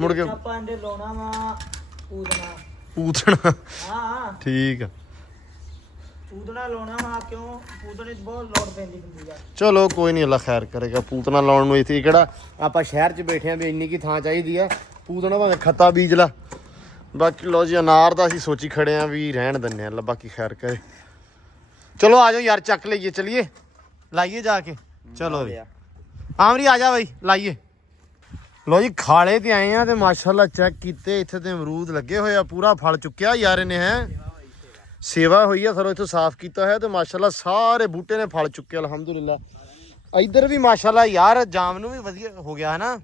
ਮੁੜ ਕੇ ਆਪਾਂ ਇਹਦੇ ਲਾਉਣਾ ਵਾ ਪੂਤਣਾ। ਹਾਂ ਠੀਕ ਆ ਪੂਤਣਾ ਲਾਉਣਾ ਵਾ ਕਿਉਂ ਪੂਤਣੇ ਬਹੁਤ ਲੋੜ ਪੈਂਦੀ ਹੁੰਦੀ ਆ। ਚਲੋ ਕੋਈ ਨਹੀਂ ਅੱਲਾ ਖੈਰ ਕਰੇਗਾ। ਪੂਤਣਾ ਲਾਉਣ ਨੂੰ ਇੱਥੇ ਕਿਹੜਾ ਆਪਾਂ ਸ਼ਹਿਰ 'ਚ ਬੈਠੇ ਆ ਵੀ ਇੰਨੀ ਕੀ ਥਾਂ ਚਾਹੀਦੀ ਆ। ਪੂਤਣਾ ਭਾਵੇਂ ਖੱਤਾ ਬੀਜ ਲਾ। ਬਾਕੀ ਲੋ ਜੀ ਅਨਾਰ ਦਾ ਅਸੀਂ ਸੋਚੀ ਖੜੇ ਆ ਵੀ ਰਹਿਣ ਦਿੰਨੇ ਆ। ਅੱਲਾ ਬਾਕੀ ਖੈਰ ਕਰੇ। ਚਲੋ ਆ ਜਾਓ ਯਾਰ ਚੱਕ ਲਈਏ ਚਲੀਏ ਲਾਈਏ ਜਾ ਕੇ। ਚਲੋ ਵੀ ਆਮਰੀ ਆ ਜਾ ਬਈ ਲਾਈਏ। ਲੋ ਜੀ ਖਾਲੇ ਤੇ ਆਏ ਆ ਤੇ ਮਾਸ਼ਾਅੱਲਾ ਚੈੱਕ ਕੀਤੇ ਇੱਥੇ ਤੇ ਅਮਰੂਦ ਲੱਗੇ ਹੋਏ ਆ। ਪੂਰਾ ਫਲ ਚੁੱਕਿਆ ਯਾਰ ਇਹਨੇ ਹੈ ਸੇਵਾ ਹੋਈ ਆ। ਸਰੋਂ ਇੱਥੋਂ ਸਾਫ਼ ਕੀਤਾ ਹੈ ਤੇ ਮਾਸ਼ਾਅੱਲਾ ਸਾਰੇ ਬੂਟੇ ਨੇ ਫਲ ਚੁੱਕੇ ਅਲਹਮਦੁਲਿਲਾ। ਇੱਧਰ ਵੀ ਮਾਸ਼ਾਅੱਲਾ ਯਾਰ ਜਾਮ ਨੂੰ ਵੀ ਵਧੀਆ ਹੋ ਗਿਆ ਹੈ ਨਾ।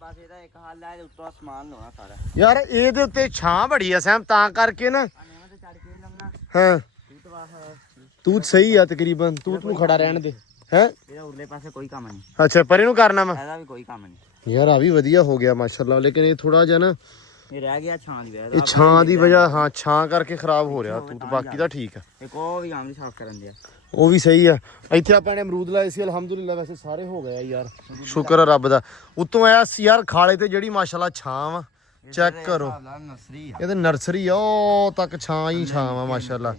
ਬਸ ਇਹਦਾ ਇੱਕ ਹੱਲ ਹੈ ਉੱਤੋਂ ਸਮਾਨ ਲਾਉਣਾ ਸਾਰਾ। ਯਾਰ ਇਹਦੇ ਉੱਤੇ ਛਾਂ ਬੜੀ ਆ ਸੈਮ ਤਾਂ ਕਰਕੇ ਨਾ। ਹਾਂ ਤੂਤ ਸਹੀ ਆ ਤਕਰੀਬਨ। ਤੂਤ ਨੂੰ ਖੜਾ ਰਹਿਣ ਦੇ ਹੈ। ਇਹਦਾ ਉਰਲੇ ਪਾਸੇ ਕੋਈ ਕੰਮ ਨਹੀਂ। ਅੱਛਾ ਪਰੇ ਨੂੰ ਕਰਨਾ ਵਾ। ਇਹਦਾ ਵੀ ਕੋਈ ਕੰਮ ਨਹੀਂ ਯਾਰ ਆ ਵੀ ਵਧੀਆ ਹੋ ਗਿਆ ਮਾਸ਼ਾਅੱਲਾ। ਲੇਕਿਨ ਇਹ ਥੋੜਾ ਜਿਹਾ ਨਾ ਇਹ ਰਹਿ ਗਿਆ ਛਾਂ ਦੀ ਵਜ੍ਹਾ। ਇਹ ਛਾਂ ਦੀ ਵਜ੍ਹਾ ਹਾਂ ਛਾਂ ਕਰਕੇ ਖਰਾਬ ਹੋ ਰਿਹਾ ਤੂਤ। ਬਾਕੀ ਤਾਂ ਠੀਕ ਆ। ਇੱਕ ਉਹ ਵੀ ਆਮਲੀ ਸਾਫ਼ ਕਰਨ ਦਿਆ ਉਹ ਵੀ ਸਹੀ ਆ। ਇੱਥੇ ਆਪਾਂ ਨੇ ਅਮਰੂਦ ਲਾਏ ਸੀ ਅਲਹਮਦੁਲਿਲਾ। ਵੈਸੇ ਸਾਰੇ ਹੋ ਗਏ ਆ ਯਾਰ ਸ਼ੁਕਰ ਆ ਰੱਬ ਦਾ। ਉੱਤੋਂ ਆਇਆ ਸੀ ਯਾਰ ਖਾਲੇ ਤੇ ਜਿਹੜੀ ਮਾਸ਼ਾਅੱਲਾ ਛਾਂ ਵਾ ਚੈੱਕ ਕਰੋ। ਇਹ ਤਾਂ ਨਰਸਰੀ ਆ ਉਹ ਤੱਕ ਛਾਂ ਹੀ ਛਾਂ ਵਾ ਮਾਸ਼ਾਅੱਲਾ।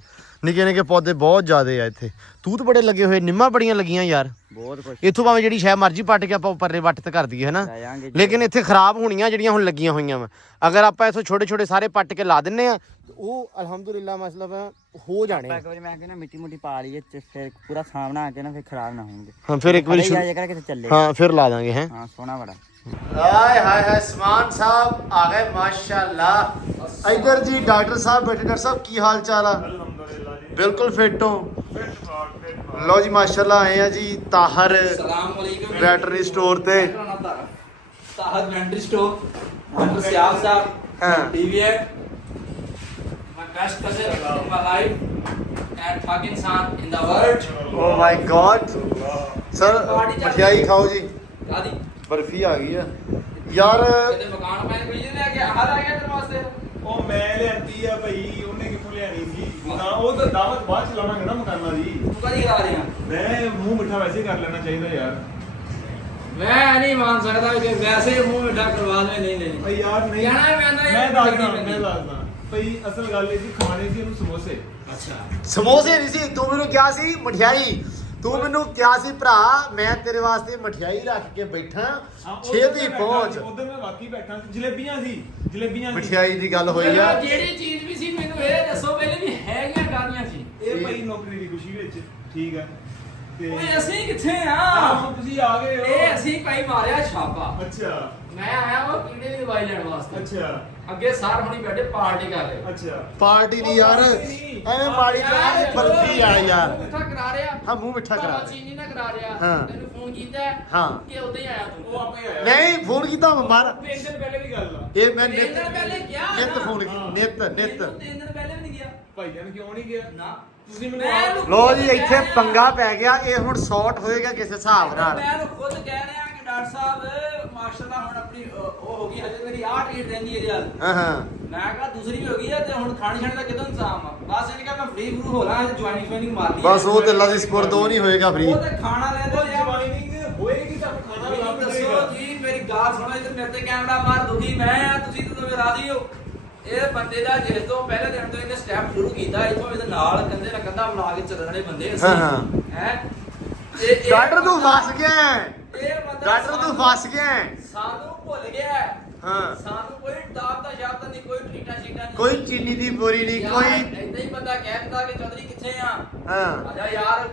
ਨਿੱਕੇ ਪੌਦੇ ਬਹੁਤ ਜ਼ਿਆਦੇ ਆ ਇੱਥੇ। ਤੂਤ ਬੜੇ ਲੱਗੇ ਹੋਏ ਨਿੰਮਾਂ ਬੜੀਆਂ ਲੱਗੀਆਂ ਯਾਰ ਬਹੁਤ ਕੁਝ। ਇੱਥੋਂ ਭਾਵੇਂ ਜਿਹੜੀ ਸ਼ਾਇਦ ਮਰਜ਼ੀ ਪੱਟ ਕੇ ਆਪਾਂ ਉੱਪਰਲੇ ਵੱਟ ਤੇ ਕਰ ਦਈਏ ਹਨਾ। ਲੇਕਿਨ ਇੱਥੇ ਖਰਾਬ ਹੋਣੀਆਂ ਜਿਹੜੀਆਂ ਹੁਣ ਲੱਗੀਆਂ ਹੋਈਆਂ ਵਾ। ਅਗਰ ਆਪਾਂ ਇੱਥੋਂ ਛੋਟੇ ਸਾਰੇ ਪੱਟ ਕੇ ਲਾ ਦਿੰਨੇ ਆ ਉਹ ਅਲਹਮਦੁਲਿਲਾ ਮਤਲਬ ਹੋ ਜਾਣੇ ਆ। ਇੱਕ ਵਾਰੀ ਮੈਂ ਕਹਿੰਦਾ ਮਿੱਟੀ ਮੁੱਟੀ ਪਾ ਲਈਏ ਤੇ ਫਿਰ ਪੂਰਾ ਸਾਹਮਣਾ ਆ ਕੇ ਨਾ ਫਿਰ ਖਰਾਬ ਨਾ ਹੋਣਗੇ। ਹਾਂ ਫਿਰ ਇੱਕ ਵਾਰੀ ਕਿਤੇ ਚੱਲੇ। ਹਾਂ ਫਿਰ ਲਾ ਦਾਂਗੇ ਹੈ। ਹਾਂ ਸੋਹਣਾ ਬੜਾ। ਹਾਏ ਸਮਾਨ ਸਾਹਿਬ ਆ ਗਏ ਮਾਸ਼ਾਅੱਲਾ। ਇਧਰ ਜੀ ਡਾਕਟਰ ਸਾਹਿਬ ਬੈਠੇ। ਡਾਕਟਰ ਸਾਹਿਬ ਕੀ ਹਾਲ ਚਾਲ ਆ? ਬਿਲਕੁਲ ਫਿੱਟ ਹੋ? ਲਓ ਜੀ ਮਾਸ਼ਾਅੱਲਾ ਆਏ ਆ ਜੀ ਤਾਹਰ सलामुअलैकुम ਵੈਟਰਨਰੀ ਸਟੋਰ ਤੇ ताहर वेटनरी स्टोर डॉक्टर सियाब साहब हाँ। टीवी है my best cousin in my life and fucking son in the world oh my God sir ਮਠਿਆਈ ਖਾਓ ਜੀ दादी ਬਰਫੀ ਆ ਗਈ ਆ ਯਾਰ कहते मकान में कोई नहीं आ गया हाल आ गया तेरे वास्ते ਉਹ ਮੈਂ ਲਿਆਂਦੀ ਆ ਭਾਈ ਉਹਨੇ ਕਿੱਥੋਂ ਲਿਆਣੀ ਸੀ ਨਾ ਉਹ ਤਾਂ ਦਾਵਤ ਬਾਅਦ ਚ ਲਾਉਣਾ ਨਾ ਮਕਾਨਾਂ ਦੀ तू कदी करा रहे हैं ਮੈਂ ਮੂੰਹ ਮਿੱਠਾ ਵੈਸੇ ਹੀ ਕਰ ਲੈਣਾ ਚਾਹੀਦਾ ਯਾਰ मैं नहीं मान सकता कि वैसे मुंह मिठा करवा में नहीं लेनी ਭਾਈ ਯਾਰ ਨਹੀਂ ਕਹਿਣਾ ਹੀ ਪੈਂਦਾ ਯਾਰ, ਮੈਂ ਦੱਸਦਾ ਕਰਨੀ ਮੈਂ ਦੱਸਦਾ ਭਾਈ ਅਸਲ ਗੱਲ ਇਹ ਸੀ ਖਾਣੇ ਸੀ ਇਹਨੂੰ ਸਮੋਸੇ अच्छा ਸਮੋਸੇ ਨਹੀਂ ਸੀ ਤੂੰ ਮੈਨੂੰ ਕਿਹਾ ਸੀ ਮਠਿਆਈ ਤੂੰ ਮੈਨੂੰ ਕਿਹਾ ਸੀ ਭਰਾ ਮੈਂ ਤੇਰੇ ਵਾਸਤੇ ਮਠਿਆਈ ਰੱਖ ਕੇ ਬੈਠਾ ਛੇਤੀ ਪਹੁੰਚ ਉਦੋਂ ਮੈਂ ਵਾਕਈ ਬੈਠਾ ਸੀ ਜਲੇਬੀਆਂ ਸੀ ਮਠਿਆਈ ਦੀ ਗੱਲ ਹੋਈ ਆ ਜਿਹੜੀ ਚੀਜ਼ ਵੀ ਸੀ ਮੈਨੂੰ ਇਹ ਦੱਸੋ ਪਹਿਲੇ ਵੀ ਹੈਗੀਆਂ ਕਾਹਦੀਆਂ ਸੀ ਇਹ ਭਾਈ ਨੌਕਰੀ ਦੀ ਖੁਸ਼ੀ ਵਿੱਚ ਠੀਕ ਆ ਤੇ ਓਏ ਅਸੀਂ ਕਿੱਥੇ ਆ ਆਹ ਤੁਸੀਂ ਆ ਗਏ ਹੋ ਇਹ ਅਸੀਂ ਭਾਈ ਮਾਰਿਆ ਛਾਪਾ ਅੱਛਾ ਮੈਂ ਆਇਆ ਉਹ ਕੀੜੇ ਦੀ ਦਵਾਈ ਲੈਣ ਵਾਸਤੇ ਅੱਛਾ ਅੱਗੇ ਸਾਰ ਹੁਣੀ ਬੈਠੇ ਪਾਰਟੀ ਕਰ ਰਹੇ ਅੱਛਾ ਪਾਰਟੀ ਨਹੀਂ ਯਾਰ ਐਵੇਂ ਮਾੜੀ ਜਿਹੀ ਬਰਫੀ ਆ ਯਾਰ ਤੂੰ ਮਿੱਠਾ ਕਰਾ ਰਿਹਾ ਹਾਂ ਮੂੰਹ ਮਿੱਠਾ ਕਰਾ ਭਾਵੇਂ ਚੀਨੀ ਨਾ ਕਰਾ ਰਿਹਾ ਹਾਂ। ਤੈਨੂੰ ਫੋਨ ਕੀਤਾ ਹੈ ਹਾਂ। ਕਿ ਉਦੋਂ ਹੀ ਆਇਆ ਉਹ ਤੂੰ ਆਪੇ ਆਇਆ ਨਹੀਂ ਫੋਨ ਕੀਤਾ ਮਾਰ 3 ਦਿਨ ਪਹਿਲੇ ਦੀ ਗੱਲ ਆ ਇਹ ਮੈਂ ਤਿੰਨ ਦਿਨ ਪਹਿਲੇ ਗਿਆ ਨਿੱਤ ਨਾ। ਫੋਨ ਹਾਂ। ਨਿੱਤ ਤੈਨੂੰ 3 ਦਿਨ ਪਹਿਲੇ ਵੀ ਨਹੀਂ ਗਿਆ ਭਾਈਜਾਨ ਕਿਉਂ ਨਹੀਂ ਗਿਆ ਨਾ ਤੁਸੀਂ ਮੈਂ ਮੈਨੂੰ ਇਹਨੂੰ ਲੋ ਜੀ ਖੁਦ ਇੱਥੇ ਕਹਿ ਰਿਹਾ- ਪੰਗਾ ਪੈ ਗਿਆ ਇਹ ਹੁਣ ਸੌਟ ਹੋਏਗਾ ਕਿਸੇ ਹਿਸਾਬ ਨਾਲ ਮੈਂ ਇਹਨੂੰ ਖੁਦ ਕਹਿ ਰਿਹਾ ਕਿ ਡਾਕਟਰ ਸਾਹਿਬ ਮਾਸ਼ਾਅੱਲਾ ਹੁਣ ਆਪਣੀ ਉਹ ਹੋ ਗਈ ਹਜੇ ਮੇਰੀ ਆਹ ਟ੍ਰੀਟ ਰਹਿੰਦੀ ਹੈ ਇਹਦੇ ਨਾਲ ਹਾਂ ਹਾਂ ਮੈਂ ਕਿਹਾ ਦੂਸਰੀ ਵੀ ਹੋ ਗਈ ਹੈ ਤੇ ਹੁਣ ਖਾਣੀ ਛਾਣੀ ਦਾ ਕਿਦੋਂ ਇੰਤਜ਼ਾਮ ਆ ਬਸ ਇਹ ਕਿਹਾ ਮੈਂ ਫ੍ਰੀ ਫਰੂ ਹੋ ਰਾਂ ਜੁਆਇਨਿੰਗ ਮਾਰਨੀ ਹੈ। ਬਸ ਉਹ ਤੇ ਅੱਲਾ ਦੀ ਸਪੁਰਦ ਉਹ ਨਹੀਂ ਹੋਏਗਾ ਫ੍ਰੀ ਉਹ ਤੇ ਖਾਣਾ ਲੈਂਦੇ ਆ ਜਵਾਈਨਿੰਗ ਹੋਏਗੀ ਤਾਂ ਖਾਣਾ ਮੈਨੂੰ ਲੱਭ ਦੱਸੋ ਦੇਗਾ ਜੀ ਮੇਰੀ ਗੱਲ ਸੁਣੋ ਇਧਰ ਮੇਰੇ ਤੇ ਕੈਮਰਾ ਮਾਰ ਦੁਖੀ ਮੈਂ ਆ ਤੁਸੀਂ ਤਾਂ ਦੋਵੇਂ ਰਾਜ਼ੀ ਹੋ ਇਹ ਬੰਦੇ ਦਾ ਜਿਸ ਤੋਂ ਪਹਿਲੇ ਦਿਨ ਤੋਂ ਇਹਨੇ ਸਟੈਪ ਸ਼ੁਰੂ ਕੀਤਾ ਇਥੋਂ ਇਹਦੇ ਨਾਲ ਕੰਧੇ ਨਾਲ ਕੰਧਾ ਮਿਲਾ ਕੇ ਚੱਲਣ ਵਾਲੇ ਬੰਦੇ ਅਸੀਂ ਹਾਂ, ਹਾਂ। ਹੈ ਡਾਕਟਰ ਤੂੰ ਫਸ ਗਿਆ ਹੈ। ਇਹ ਬੰਦਾ ਡਾਕਟਰ ਤੂੰ ਸਾਨੂੰ- ਫਸ ਗਿਆ ਹੈ। ਸਾਨੂੰ ਭੁੱਲ ਗਿਆ ਹੈ। ਹਾਂ ਸਾਨੂੰ ਕੋਈ ਦਾਬ ਦਾ ਸ਼ਬਦ ਨਹੀਂ ਕੋਈ ਟੀਟਾ ਸ਼ੀਟਾ ਨਹੀਂ ਕੋਈ ਚੀਨੀ ਦੀ ਬੋਰੀ ਨਹੀਂ ਕੋਈ ਇਦਾਂ ਹੀ ਬੰਦਾ ਕਹਿ ਦਿੰਦਾ ਕਿ ਚੌਧਰੀ ਕਿੱਥੇ ਆ ਹਾਂ ਆਜਾ ਯਾਰ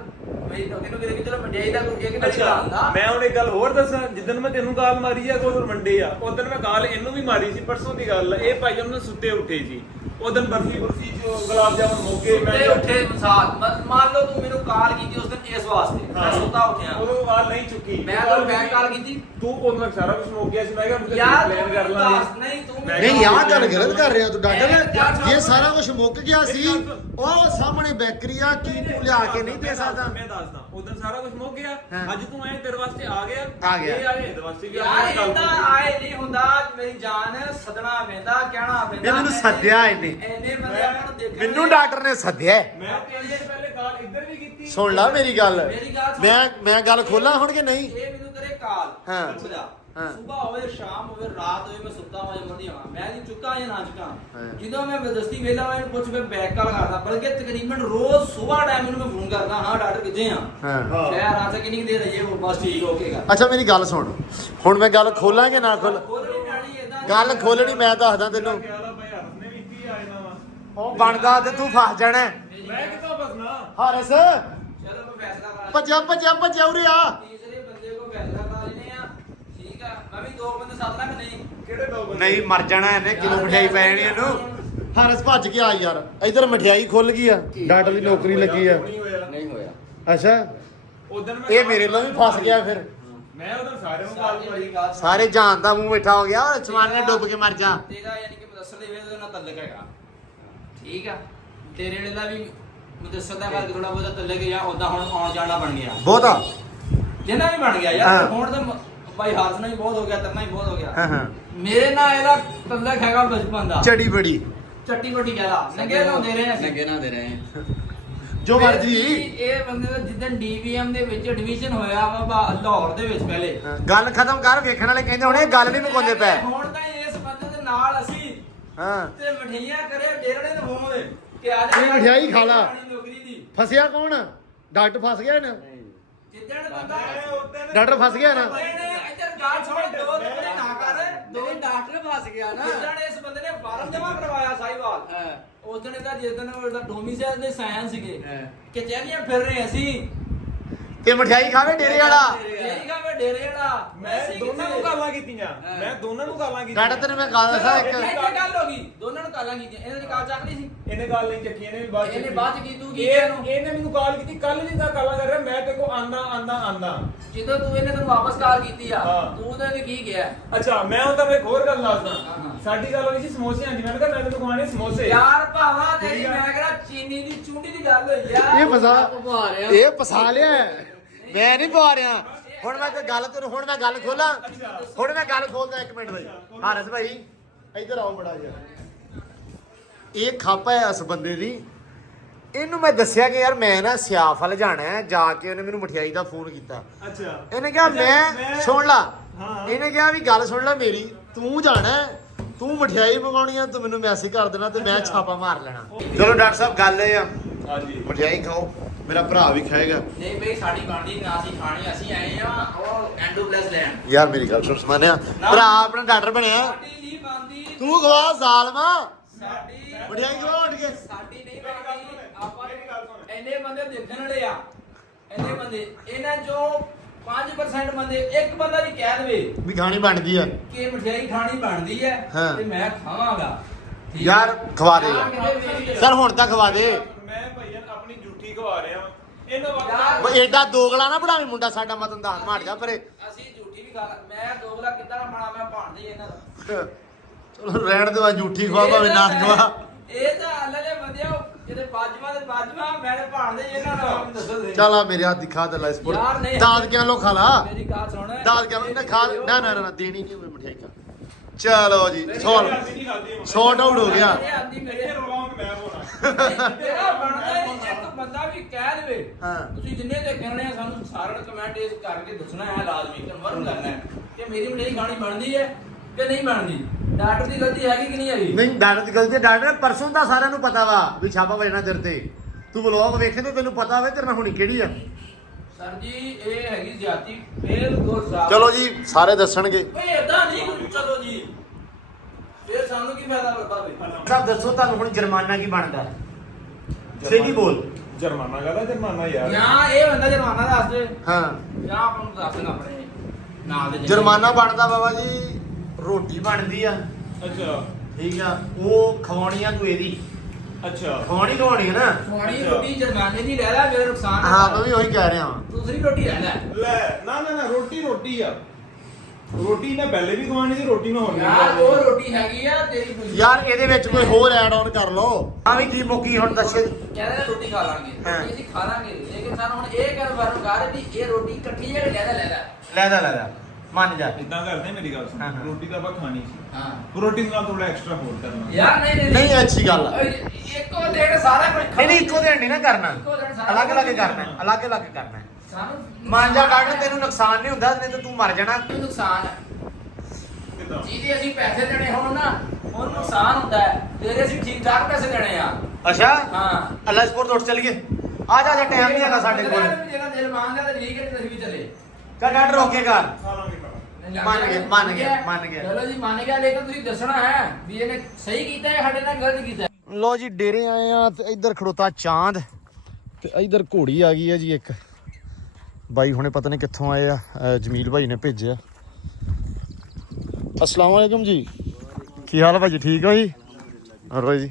ਮੇਰੀ ਨੌਕਰੀ ਨੂੰ ਕਿਤੇ ਚਲੋ ਮੰਡਿਆਈ ਦਾ ਕੋਈ ਇੱਕ ਮਿੰਟ ਅੱਛਾ ਲਾਉਂਦਾ ਮੈਂ ਹੁਣ ਇੱਕ ਗੱਲ ਹੋਰ ਦੱਸਾਂ ਜਿੱਦਨ ਮੈਂ ਤੈਨੂੰ ਗਾਲ ਮਾਰੀ ਆ ਕੋਈ ਮੰਡੇ ਆ ਉਦੋਂ ਮੈਂ ਗਾਲ ਇਹਨੂੰ ਵੀ ਮਾਰੀ ਸੀ ਪਰਸੋਂ ਦੀ ਗੱਲ ਆ। ਇਹ ਭਾਈ ਉਹਨੂੰ ਸੁੱਤੇ ਉੱਠੇ ਸੀ ਉਦੋਂ ਬਰਫੀ ਜੋ ਗੁਲਾਬ ਜਾਮਨ ਮੋਗੇ ਸੁੱਤੇ ਉੱਠੇ ਮਿਸਾਲ ਮੰਨ ਲਓ ਤੂੰ ਮੈਨੂੰ ਕਾਲ ਕੀਤੀ ਉਸ ਦਿਨ ਇਸ ਵਾਸਤੇ ਮੈਂ ਸੁੱਤਾ ਉੱਠਿਆ ਉਦੋਂ ਗਾਲ ਨਹੀਂ ਚੁੱਕੀ ਮੈਂ ਤੁਹਾਨੂੰ ਬੈਕ ਕਾਲ ਕੀਤੀ ਤੂੰ ਉਦੋਂ ਸਾਰਾ ਕੁਝ ਮੁੱਕ ਗਿਆ ਸੀ ਮੈਂ ਕਿਹਾ ਯਾਰ ਪਲਾਨ ਤੂੰ ਕਰ ਮੈਨੂੰ ਲਾਂਗੇ ਦੱਸ ਨਹੀਂ ਤੂੰ ਮੈਂ ਨਹੀਂ ਯਾਰ ਗੱਲ ਗਲਤ ਕਰ ਰਿਹਾ ਤੂੰ ਡਾਕਟਰ ਯਾਰ, ਇਹ ਸਾਰਾ ਕੁਝ ਮੁੱਕ ਗਿਆ ਸੀ ਉਹ ਸਾਹਮਣੇ ਬੈਕਰੀ ਆ ਕੀ ਤੂੰ ਲਿਆ ਕੇ ਨਹੀਂ ਦੇ ਸਕਦਾ ਮੈਂ ਦੱਸਦਾ ਉਦੋਂ ਸਾਰਾ ਕੁਝ ਮੁੱਕ ਗਿਆ ਹਾਂ। ਅੱਜ ਤੂੰ ਆਏ ਤੇਰੇ ਵਾਸਤੇ ਆ ਗਿਆ ਆ ਗਿਆ। ਇਹ ਆਏ ਇਹਦੇ ਵਾਸਤੇ ਵੀ ਯਾਰ ਆਪਾਂ ਗੱਲ ਇਦਾਂ ਕੀਤੀ। ਆਏ ਨਹੀਂ ਹੁੰਦਾ ਮੇਰੀ ਜਾਨ ਸਦਣਾ ਪੈਂਦਾ ਕਹਿਣਾ ਪੈਂਦਾ ਇਹ ਮੈਨੂੰ ਸੱਦਿਆ ਇਹਨੇ। ਇੰਨੇ ਬੰਦੇ ਆਪਾਂ ਨੂੰ ਦੇਖਣ ਮੈਨੂੰ ਡਾਕਟਰ ਨੇ ਸੱਦਿਆ ਹੈ। ਮੈਂ 3 ਦਿਨ ਪਹਿਲੇ ਗਾਲ ਇੱਧਰ ਵੀ ਕੀਤੀ ਸੁਣ ਲੈ ਮੇਰੀ ਗੱਲ ਮੇਰੀ ਗੱਲ ਸੁਣ। ਮੈਂ ਗੱਲ ਖੋਲਾਂ ਹੁਣ ਕਿ ਨਹੀਂ ਇਹ ਮੈਨੂੰ ਕਰੇ ਕਾਲ ਹਾਂ। ਪੁੱਛਦਾ ਹਾਂ। ਸਵੇਰ ਹੋਵੇ ਸ਼ਾਮ ਹੋਵੇ ਰਾਤ ਹੋਵੇ ਮੈਂ ਸੁੱਤਾ ਹੋਇਆ ਮਰਦੀ ਹਾਂ ਮੈਂ ਨਹੀਂ ਚੁੱਕਾ ਜਾਂ ਨਾ ਚੁੱਕਾ ਹਾਂ। ਜਦੋਂ ਮੈਂ ਬਦਸਤੀ ਵੇਲਾ ਮੈਂ ਇਹਨੂੰ ਪੁੱਛ ਕੇ ਬੈਕ ਕਾਲ ਕਰਦਾ ਬਲਕਿ ਤਕਰੀਬਨ ਰੋਜ਼ ਸਵੇਰ ਟਾਈਮ ਇਹਨੂੰ ਮੈਂ ਫੋਨ ਕਰਦਾ ਹਾਂ ਡਾਕਟਰ ਕਿੱਥੇ ਆ ਹਾਂ ਸ਼ਹਿਰ ਆ ਸਕੇ ਨਹੀਂ ਦੇ ਦਈਏ ਉਹ ਬਸ ਠੀਕ ਹੋਕੇਗਾ ਅੱਛਾ ਮੇਰੀ ਗੱਲ ਸੁਣ ਹੁਣ ਮੈਂ ਗੱਲ ਖੋਲਾਂ ਕਿ ਨਾ ਖੋਲ ਖੋਲਣੀ ਪੈਣੀ ਏਦਾਂ ਗੱਲ ਖੋਲਣੀ ਮੈਂ ਦੱਸਦਾ ਤੈਨੂੰ ਖਿਆਲ ਆ ਭਾਈ ਹਰਸ ਨੇ ਵੀ ਇੱਥੇ ਹੀ ਆ ਜਾਣਾ ਵਾ ਉਹ ਬਣਦਾ ਤੇ ਤੂੰ ਫਸ ਜਾਣਾ ਹੈ। ਮੈਂ ਕਿੱਥੋਂ ਬਸਣਾ ਹਾਰਸ ਚਲੋ ਮੈਂ ਫੈਸਲਾ ਕਰਾ ਭੱਜਿਆ ਉਰੇ ਆ ਤੀਸਰੇ ਬੰਦੇ ਕੋ ਫੈਸਲਾ ਕਰਾ ਲੈਨੇ ਆ ਠੀਕ ਆ ਮੈਂ ਵੀ ਦੋ ਬੰਦੇ ਸਾਥ ਰੱਖ ਨਹੀਂ ਕਿਹੜੇ ਦੋ ਬੰਦੇ ਨਹੀਂ ਮਰ ਜਾਣਾ ਇਹਨੇ ਕਿਲੋ ਮਠਿਆਈ ਪੈ ਜਾਣੀ ਇਹਨੂੰ ਹਾਰਸ ਭੱਜ ਕੇ ਆ ਯਾਰ ਇਧਰ ਮਠਿਆਈ ਖੁੱਲ ਗਈ ਆ ਡਾਕਟਰ ਦੀ ਨੌਕਰੀ ਲੱਗੀ ਆ ਨਹੀਂ ਹੋਇਆ ਨਹੀਂ ਹੋਇਆ ਅੱਛਾ ਉਦੋਂ ਮੈਂ ਇਹ ਮੇਰੇ ਨਾਲ ਵੀ ਫਸ ਗਿਆ ਫਿਰ ਮੈਂ ਉਦੋਂ ਸਾਰਿਆਂ ਨੂੰ ਗਾਲ ਮਾਰੀ ਸਾਰੇ ਜਾਨ ਦਾ ਮੂੰਹ ਮਿੱਠਾ ਹੋ ਗਿਆ ਸਮਾਨ ਨੇ ਡੁੱਬ ਕੇ ਮਰ ਜਾ ਤੇਰਾ ਯਾਨੀ ਕਿ ਮੁਦੱਸਰ ਦੇ ਵੇਲੇ ਨਾਲ ਤਲਕ ਹੈਗਾ ਠੀਕ ਆ ਤੇਰੇ ਵੇਲੇ ਦਾ ਵੀ ਮੁਦੱਸਰ ਦਾ ਕਰਕੇ ਥੋੜਾ ਬਹੁਤਾ ਤਲਕ ਜਾਂ ਉਦਾਂ ਹੁਣ ਆਉਣ ਜਾਣਾ ਬਣ ਗਿਆ ਬਹੁਤਾ ਜਿੰਨਾ ਵੀ ਬਣ ਗਿਆ ਹਾਂ। ਯਾਰ ਹੁਣ ਤਾਂ ਭਾਈ ਹਾਰਸ ਨਾਲ ਵੀ ਬਹੁਤ ਹੋ ਗਿਆ ਤਰਨਾ ਵੀ ਬਹੁਤ ਹੋ ਗਿਆ ਹਾਂ ਹਾਂ ਮੇਰੇ ਨਾਲ ਇਹਦਾ ਤਲਕ ਹੈਗਾ ਬਚਪਨ ਦਾ ਚੜੀ ਬੜੀ ਚੱਟੀ ਵੱਟੀ ਕਹਿਲਾ ਨੰਗੇ ਲਾਉਂਦੇ ਰਹੇ ਅਸੀਂ ਲੱਗੇ ਨਾ ਦੇ ਰਹੇ ਜੋ ਫਿਰ ਮਰਜੀ ਵੀ ਇਹ ਬੰਦੇ ਦਾ ਜਿੱਦਣ ਡੀਵੀਐਮ ਦੇ ਵਿੱਚ ਐਡਮਿਸ਼ਨ ਹੋਇਆ ਵਾ ਲਾਹੌਰ ਦੇ ਵਿੱਚ ਪਹਿਲੇ ਗੱਲ ਖਤਮ ਕਰ ਵੇਖਣ ਵਾਲੇ ਕਹਿੰਦੇ ਹੁਣੇ ਗੱਲ ਨਹੀਂ ਮੁਕਾਉਂਦੇ ਪਏ ਹੁਣ ਤਾਂ ਇਸ ਬੰਦੇ ਦੇ ਨਾਲ ਅਸੀਂ ਹਾਂ ਤੇ ਮਠਿਆਈਆਂ ਕਰੇ ਡੇਰੜੇ ਨੂੰ ਹੋਵੇ ਕਿ ਆ ਇਹ ਮਠਿਆਈ ਖਾ ਲਾ। ਨੌਕਰੀ ਦੀ ਫਸਿਆ ਕੌਣ ਡਾਕਟਰ ਫਸ ਗਿਆ ਨਾ ਜਿੱਦਣ ਬੰਦਾ ਡਾਕਟਰ ਫਸ ਗਿਆ ਨਾ ਇੱਧਰ ਗਾਲ ਸੁਣ ਦੋ ਤੇ ਨਾ ਕਰ ਦੋ ਡਾਕਟਰ ਫਸ ਗਿਆ ਨਾ ਜਿੱਦਣ ਇਸ ਬੰਦੇ ਨੇ ਫਾਰਮ ਜਮਾ ਕਰਵਾਇਆ ਸਾਈਵਾਲ ਉਸ ਦਿਨ ਇਹਦਾ ਜਿਸ ਦਿਨ ਉਹਦਾ ਡੋਮਿਸਾਈਲ ਦੇ ਸਾਇਨ ਸੀਗੇ ਕਚਹਿਰੀਆਂ ਫਿਰ ਰਹੇ ਅਸੀਂ ਤੇ ਮਠਿਆਈ ਖਾਵੇ ਡੇਰੇ ਵਾਲਾ ਡੇਰੀ ਕਾ ਮੈਂ ਡੇਰੇ ਵਾਲਾ ਮੈਂ ਅਸੀਂ ਦੋਨਾਂ ਕਿੱਥੇ ਨੂੰ ਗਾਲਾਂ ਗਾਲਾਂ ਕੀਤੀਆਂ ਮੈਂ ਦੋਨਾਂ ਨੂੰ ਗਾਲਾਂ ਕੀਤੀਆਂ ਡਾਡਾ ਤੈਨੂੰ ਮੈਂ ਗੱਲ ਦੱਸਾਂ ਇੱਕ ਇੱਥੇ ਗੱਲ ਹੋ ਗਈ ਦੋਨਾਂ ਨੂੰ ਕਾਲਾਂ ਕੀਤੀਆਂ ਇਹਨਾਂ ਦੀ ਕਾਲ ਚੱਕ ਲਈ ਸੀ ਇਹਨੇ ਗੱਲ ਨਹੀਂ ਚੱਕੀ ਇਹਨੇ ਵੀ ਬਾਅਦ ਚ ਇਹਨੇ ਬਾਅਦ ਚ ਕੀ ਤੂੰ ਕੀ ਇਹ- ਕਿਹਾ ਇਹਨੂੰ? ਇਹਨੇ ਮੈਨੂੰ ਕਾਲ ਕੀਤੀ ਕੱਲ ਦੀ ਦਾ ਕਾਲਾਂ ਕਰ ਰਿਹਾ ਮੈਂ ਤੇ ਕੋ ਆਂਦਾ ਜਦੋਂ ਤੂੰ ਇਹਨੇ ਤੈਨੂੰ ਵਾਪਸ ਕਾਲ ਕੀਤੀ ਆ ਹਾਂ। ਤੂੰ ਉਹਨੇ ਕੀ ਕਿਹਾ ਅੱਛਾ ਮੈਂ ਹੁਣ ਤੁਹਾਨੂੰ ਇੱਕ ਹੋਰ ਗੱਲ ਦੱਸਦਾ ਹਾਂ। ਸਾਡੀ ਗੱਲ ਹੋਈ ਸੀ ਸਮੋਸਿਆਂ ਦੀ ਮੈਂ ਕਿਹਾ ਮੈਂ ਤੈਨੂੰ ਖਵਾਣੇ ਸਮੋਸੇ ਯਾਰ ਭਾਵਾ ਤੇਰੀ ਠੀਕ ਆ। ਮੈਂ ਕਹਿੰਦਾ ਚੀਨੀ ਦੀ ਚੁੰਡੀ ਦੀ ਗੱਲ ਹੋਈ ਆ ਇਹ ਫਸਾ ਭਵਾ ਰਿਹਾ ਇਹ ਫਸਾ ਲਿਆ ਹੈ। ਮੈਂ ਨਹੀਂ ਪਾ ਰਿਹਾ ਹੁਣ ਮੈਂ ਤੇ ਗੱਲ ਤੈਨੂੰ ਹੁਣ ਮੈਂ ਗੱਲ ਖੋਲਾਂ ਹੁਣ ਮੈਂ ਗੱਲ ਖੋਲਦਾ 1 ਮਿੰਟ ਬਈ ਹਾਰਸ ਭਾਈ ਇੱਧਰ ਆਓ ਬੜਾ ਜਿਹਾ ਇਹ ਖਾਪਾ ਹੈ ਇਸ ਬੰਦੇ ਦੀ ਇਹਨੂੰ ਮੈਂ ਦੱਸਿਆ ਕਿ ਯਾਰ ਮੈਂ ਨਾ ਸਿਆਫ ਵੱਲ ਜਾਣਾ ਹੈ ਜਾ ਕੇ ਉਹਨੇ ਮੈਨੂੰ ਮਠਿਆਈ ਦਾ ਫੋਨ ਕੀਤਾ ਅੱਛਾ ਇਹਨੇ ਕਿਹਾ ਮੈਂ ਸੁਣ ਲਾ ਹਾਂ। ਇਹਨੇ ਕਿਹਾ ਵੀ ਗੱਲ ਸੁਣ ਲੈ ਮੇਰੀ ਤੂੰ ਜਾਣਾ ਹੈ, ਤੂੰ ਮਠਿਆਈ ਮੰਗਾਉਣੀ ਆ ਤੂੰ ਮੈਨੂੰ ਮੈਸੇਜ ਕਰ ਦੇਣਾ ਤੇ ਮੈਂ ਛਾਪਾ ਮਾਰ ਲੈਣਾ ਚਲੋ ਡਾਕਟਰ ਸਾਹਿਬ ਗੱਲ ਇਹ ਆ ਹਾਂਜੀ ਮਠਿਆਈ ਖਾਓ ਮੇਰਾ ਭਰਾ ਵੀ ਖਾਏਗਾ ਨਹੀਂ ਬਈ ਸਾਡੀ ਬਣਦੀ ਨਾ ਅਸੀਂ ਖਾਣੀ ਅਸੀਂ ਆਏ ਆ ਉਹ ਐਂਡੋ ਪਲੱਸ ਲੈਣ ਯਾਰ ਮੇਰੀ ਗੱਲ ਸੁਣ ਸਮਾਨਿਆ ਭਰਾ ਆਪਣਾ ਡਾਕਟਰ ਬਣਿਆ ਸਾਡੀ ਨਹੀਂ ਬਣਦੀ ਤੂੰ ਗਵਾ ਜ਼ਾਲਮਾ ਸਾਡੀ ਮਠਿਆਈ ਖਵਾ ਉੱਠ ਕੇ ਸਾਡੀ ਨਹੀਂ ਬਣਦੀ ਆਪਾਂ ਇੰਨੇ ਬੰਦੇ ਦੇਖਣ ਵਾਲੇ ਆ ਇੰਨੇ ਬੰਦੇ ਇਹਨਾਂ ਚੋਂ 5% ਬੰਦੇ ਇੱਕ ਬੰਦਾ ਵੀ ਕਹਿ ਦੇਵੇ ਵੀ ਖਾਣੀ ਬਣਦੀ ਆ ਕਿ ਮਠਿਆਈ ਖਾਣੀ ਬਣਦੀ ਹੈ ਹਾਂ। ਤੇ ਮੈਂ ਖਾਵਾਂਗਾ ਠੀਕ ਯਾਰ ਹੈ? ਖਵਾ ਦੇ ਨਾ ਯਾਰ ਕਿਤੇ ਵੀ- ਸਰ ਹੁਣ ਤਾਂ ਖਵਾ ਦੇ ਮੈਂ ਭਈਆ ਆਪਣੀ ਜੂਠੀ ਖਵਾ ਰਿਹਾ ਵਾਂ ਇਹਨਾਂ ਯਾਰ, ਵਕਤ ਓਏ ਏਡਾ ਦੋਗਲਾ ਨਾ ਬਣਾਵੇਂ ਮੁੰਡਾ ਸਾਡਾ ਮਤਨਦਾਨ ਮਾਰ ਜਾ ਪਰੇ ਅਸੀਂ ਝੂਠੀ ਵੀ ਖਾ ਮੈਂ ਦੋਗਲਾ ਕਿੱਦਾਂ ਮਾਣਾ ਮੈਂ ਭਾਣਦੇ ਇਹਨਾਂ ਦਾ ਚਲੋ ਰਹਿਣ ਦੇ ਵਾ ਝੂਠੀ ਖਵਾ ਭਾਵੇਂ ਨਾ ਖਵਾ ਇਹ ਤਾਂ ਅੱਲੇ ਬੰਦਿਆ ਕਿਤੇ ਬਾਜਵਾ ਤੇ ਬਾਜਵਾ ਮੈਂ ਤੇ ਭਾਣਦੇ ਇਹਨਾਂ ਦਾ ਮੈਨੂੰ ਦੱਸੋ ਤੁਸੀਂ। ਚੱਲ ਆ ਮੇਰੇ ਹੱਥ ਦੀ ਖਾ ਦੇ ਲੈ ਸਪੋਰਟ ਯਾਰ ਨਹੀਂ। ਦਾਦ ਕਿਆ ਲੋ ਖਾ ਲਾ ਮੇਰੀ ਗੱਲ ਸੁਣ ਦਾਦ ਕਿਆ ਲੋ ਖਾ ਨਾ ਨਾ ਨਾ ਦੇਣੀ ਨਹੀਂ ਹੋਵੇ ਮਠਿਆਈ ਖਾ ਚਲੋ ਜੀ 100 ਆਊਟ ਹੋ ਗਿਆ ਇੱਥੇ ਰੋਲਾਂਗੇ ਮੈਂ ਹੋਣਾ ਤੇਰਾ ਬਣਦਾ ਹੀ ਨਹੀਂ ਇੱਕ ਬੰਦਾ ਵੀ ਕਹਿ ਦੇਵੇ ਹਾਂ। ਤੁਸੀਂ ਜਿੰਨੇ ਦੇਖਣ ਵਾਲੇ ਆ ਸਾਨੂੰ ਸਾਰਿਆਂ ਨੂੰ ਕਮੈਂਟ ਇਸ ਕਰਕੇ ਦੱਸਣਾ ਹੈ ਲਾਜ਼ਮੀ ਕਨਫਰਮ ਕਰਨਾ ਹੈ ਕਿ ਮੇਰੀ ਮਠਿਆਈ ਖਾਣੀ ਬਣਦੀ ਹੈ ਕਿ ਨਹੀਂ ਬਣਦੀ ਡਾਕਟਰ ਦੀ ਗਲਤੀ ਹੈਗੀ ਕਿ ਨਹੀਂ ਹੈਗੀ ਨਹੀਂ ਡਾਕਟਰ ਦੀ ਗਲਤੀ ਡਾਕਟਰ ਪਰਸੋਂ ਦਾ ਸਾਰਿਆਂ ਨੂੰ ਪਤਾ ਵਾ ਵੀ ਛਾਪਾ ਵਜਣਾ ਤੇਰੇ ਤੇ ਤੂੰ ਵਲੌਗ ਵੇਖੇ ਤੇ ਤੈਨੂੰ ਪਤਾ ਹੋਵੇ ਤੇਰੇ ਨਾਲ ਹੁਣੀ ਕਿਹੜੀ ਆ ਸਰ ਜੀ ਇਹ ਹੈਗੀ ਜ਼ਿਆਤੀ ਬਿਲਕੁਲ ਸਾਫ ਚਲੋ ਜੀ ਸਾਰੇ ਦੱਸਣਗੇ ਓਏ ਇਦਾਂ ਨਹੀਂ ਚਲੋ ਜੀ ਫਿਰ ਸਾਨੂੰ ਕੀ ਫਾਇਦਾ ਲੱਗਾ ਵੇ ਸਭ ਦੱਸੋ ਤੁਹਾਨੂੰ ਹੁਣ ਜੁਰਮਾਨਾ ਕੀ ਬਣਦਾ ਸਹੀ ਬੋਲ ਜੁਰਮਾਨਾ ਕਹਦਾ ਜੁਰਮਾਨਾ ਯਾਰ ਜਾਂ ਇਹ ਬੰਦਾ ਜੁਰਮਾਨਾ ਦੱਸ ਦੇ ਹਾਂ ਜਾਂ ਆਪਾਂ ਨੂੰ ਦੱਸ ਦੇਣਾ ਆਪਣੇ ਨਾਂ ਦੇ ਜੁਰਮਾਨਾ ਬਣਦਾ ਬਾਬਾ ਜੀ ਰੋਟੀ ਬਣਦੀ ਆ ਅੱਛਾ ਠੀਕ ਆ ਉਹ ਖਵਾਉਣੀ ਆ ਤੂੰ ਇਹਦੀ ਅੱਛਾ ਖਵਾਉਣੀ ਹੈ ਨਾ ਸੋਹਣੀ ਰੋਟੀ ਜੁਰਮਾਨੇ ਦੀ ਲੈ ਲੈ ਮੇਰਾ ਨੁਕਸਾਨ ਹਾਂ ਮੈਂ ਵੀ ਉਹੀ ਕਹਿ ਰਿਹਾ ਹਾਂ ਦੂਸਰੀ ਰੋਟੀ ਲੈ ਲੈ ਲੈ ਨਾ ਰੋਟੀ ਆ ਰੋਟੀ ਮੈਂ ਪਹਿਲੇ ਵੀ ਖਵਾਣੀ ਸੀ ਰੋਟੀ ਮੈਂ ਹੁਣ ਵੀ ਯਾਰ ਖਵਾਉਣੀ। ਉਹ ਰੋਟੀ ਹੈਗੀ ਆ ਤੇਰੀ ਖੁਸ਼ੀ ਯਾਰ ਇਹਦੇ ਵਿੱਚ ਕੋਈ ਹੋਰ ਐਡ ਆਨ ਕਰ ਲਓ ਆ ਵੀ ਕੀ ਮੁੱਕੀ ਹੁਣ ਦੱਸੇ ਕਹਿੰਦੇ ਰੋਟੀ ਖਾ ਲਾਂਗੇ ਹਾਂ। ਰੋਟੀ ਅਸੀਂ ਖਾ ਲਾਂਗੇ ਲੇਕਿਨ ਸਾਨੂੰ ਹੁਣ ਇਹ ਕਨਫਰਮ ਕਰ ਵੀ ਇਹ ਰੋਟੀ ਇਕੱਠੀ ਹੈ ਕਿ ਲੈ ਲੈ ਮੰਨ ਜਾ ਏਦਾਂ ਕਰਦੇ ਮੇਰੀ ਗੱਲ ਸੁਣ ਹਾਂ, ਹਾਂ। ਰੋਟੀ ਤਾਂ ਆਪਾਂ ਖਾਣੀ ਸੀ ਹਾਂ ਰੋਟੀ ਨਾਲ ਥੋੜਾ ਐਕਸਟਰਾ ਹੋਰ ਕਰਨਾ ਯਾਰ ਨਹੀਂ ਨਹੀਂ ਅੱਛੀ ਗੱਲ ਆ ਇੱਕੋ ਦਿਨ ਸਾਰਾ ਕੁਝ ਨਹੀਂ ਇੱਕੋ ਦਿਨ ਨਹੀਂ ਨਾ ਕਰਨਾ ਇੱਕੋ ਦਿਨ ਸਾਰਾ ਅਲੱਗ-ਅਲੱਗ ਕਰਨਾ ਅਲੱਗ-ਅਲੱਗ ਕਰਨਾ ਸਾਨੂੰ ਮੰਨ ਜਾ ਡਾਕਟਰ ਤੈਨੂੰ ਨੁਕਸਾਨ ਨਹੀਂ ਹੁੰਦਾ ਨਹੀਂ ਤਾਂ ਤੂੰ ਮਰ ਜਾਣਾ ਨੂੰ ਨੁਕਸਾਨ ਹੈ ਕਿੱਦਾਂ ਜਿਹਦੇ ਅਸੀਂ ਪੈਸੇ ਦੇਣੇ ਹੋਣ ਨਾ ਉਹਨੂੰ ਨੁਕਸਾਨ ਹੁੰਦਾ ਹੈ ਤੇਰੇ ਅਸੀਂ ਠੀਕ ਠਾਕ ਪੈਸੇ ਦੇਣੇ ਆ ਅੱਛਾ ਹਾਂ ਅੱਲਾ ਸਪੋਰਟ ਤੋਂ ਉੱਠ ਚੱਲੀਏ ਆ ਜਾ ਟਾਈਮ ਨਹੀਂ ਹੈਗਾ ਸਾਡੇ ਕੋਲ ਜਿਹੜਾ ਦਿਲ ਮੰਗਦਾ ਤਾਂ ਠੀਕ ਹੈ ਤੇ ਅਸੀਂ ਵੀ ਚੱਲੇ ਚੱਲ ਡਾਕਟਰ ਰੋਕੇਗਾ ਖਾ ਲਾਂਗੇ ਭਰਾ। ਮੰਨ ਗਿਆ ਚਲੋ ਜੀ ਮੰਨ ਗਿਆ ਲੇਕਿਨ ਤੁਸੀਂ ਦੱਸਣਾ ਹੈ ਵੀ ਇਹਨੇ ਸਹੀ ਕੀਤਾ ਹੈ ਸਾਡੇ ਨਾਲ ਗਲਤ ਕੀਤਾ ਹੈ। ਲੋ ਜੀ ਡੇਰੇ ਆਏ ਆ ਤੇ ਇੱਧਰ ਖੜੋਤਾ ਚਾਂਦ ਤੇ ਇੱਧਰ ਘੋੜੀ ਆ ਗਈ ਹੈ ਜੀ ਇੱਕ ਬਾਈ ਹੁਣੇ ਪਤਾ ਨਹੀਂ ਕਿੱਥੋਂ ਆਏ ਆ ਜਮੀਲ ਭਾਈ ਨੇ ਭੇਜਿਆ अस्सलाम वालेकुम जी ਕੀ ਹਾਲ ਹੈ ਭਾਜੀ ਠੀਕ ਹੋ ਜੀ ਹੋਰ ਜੀ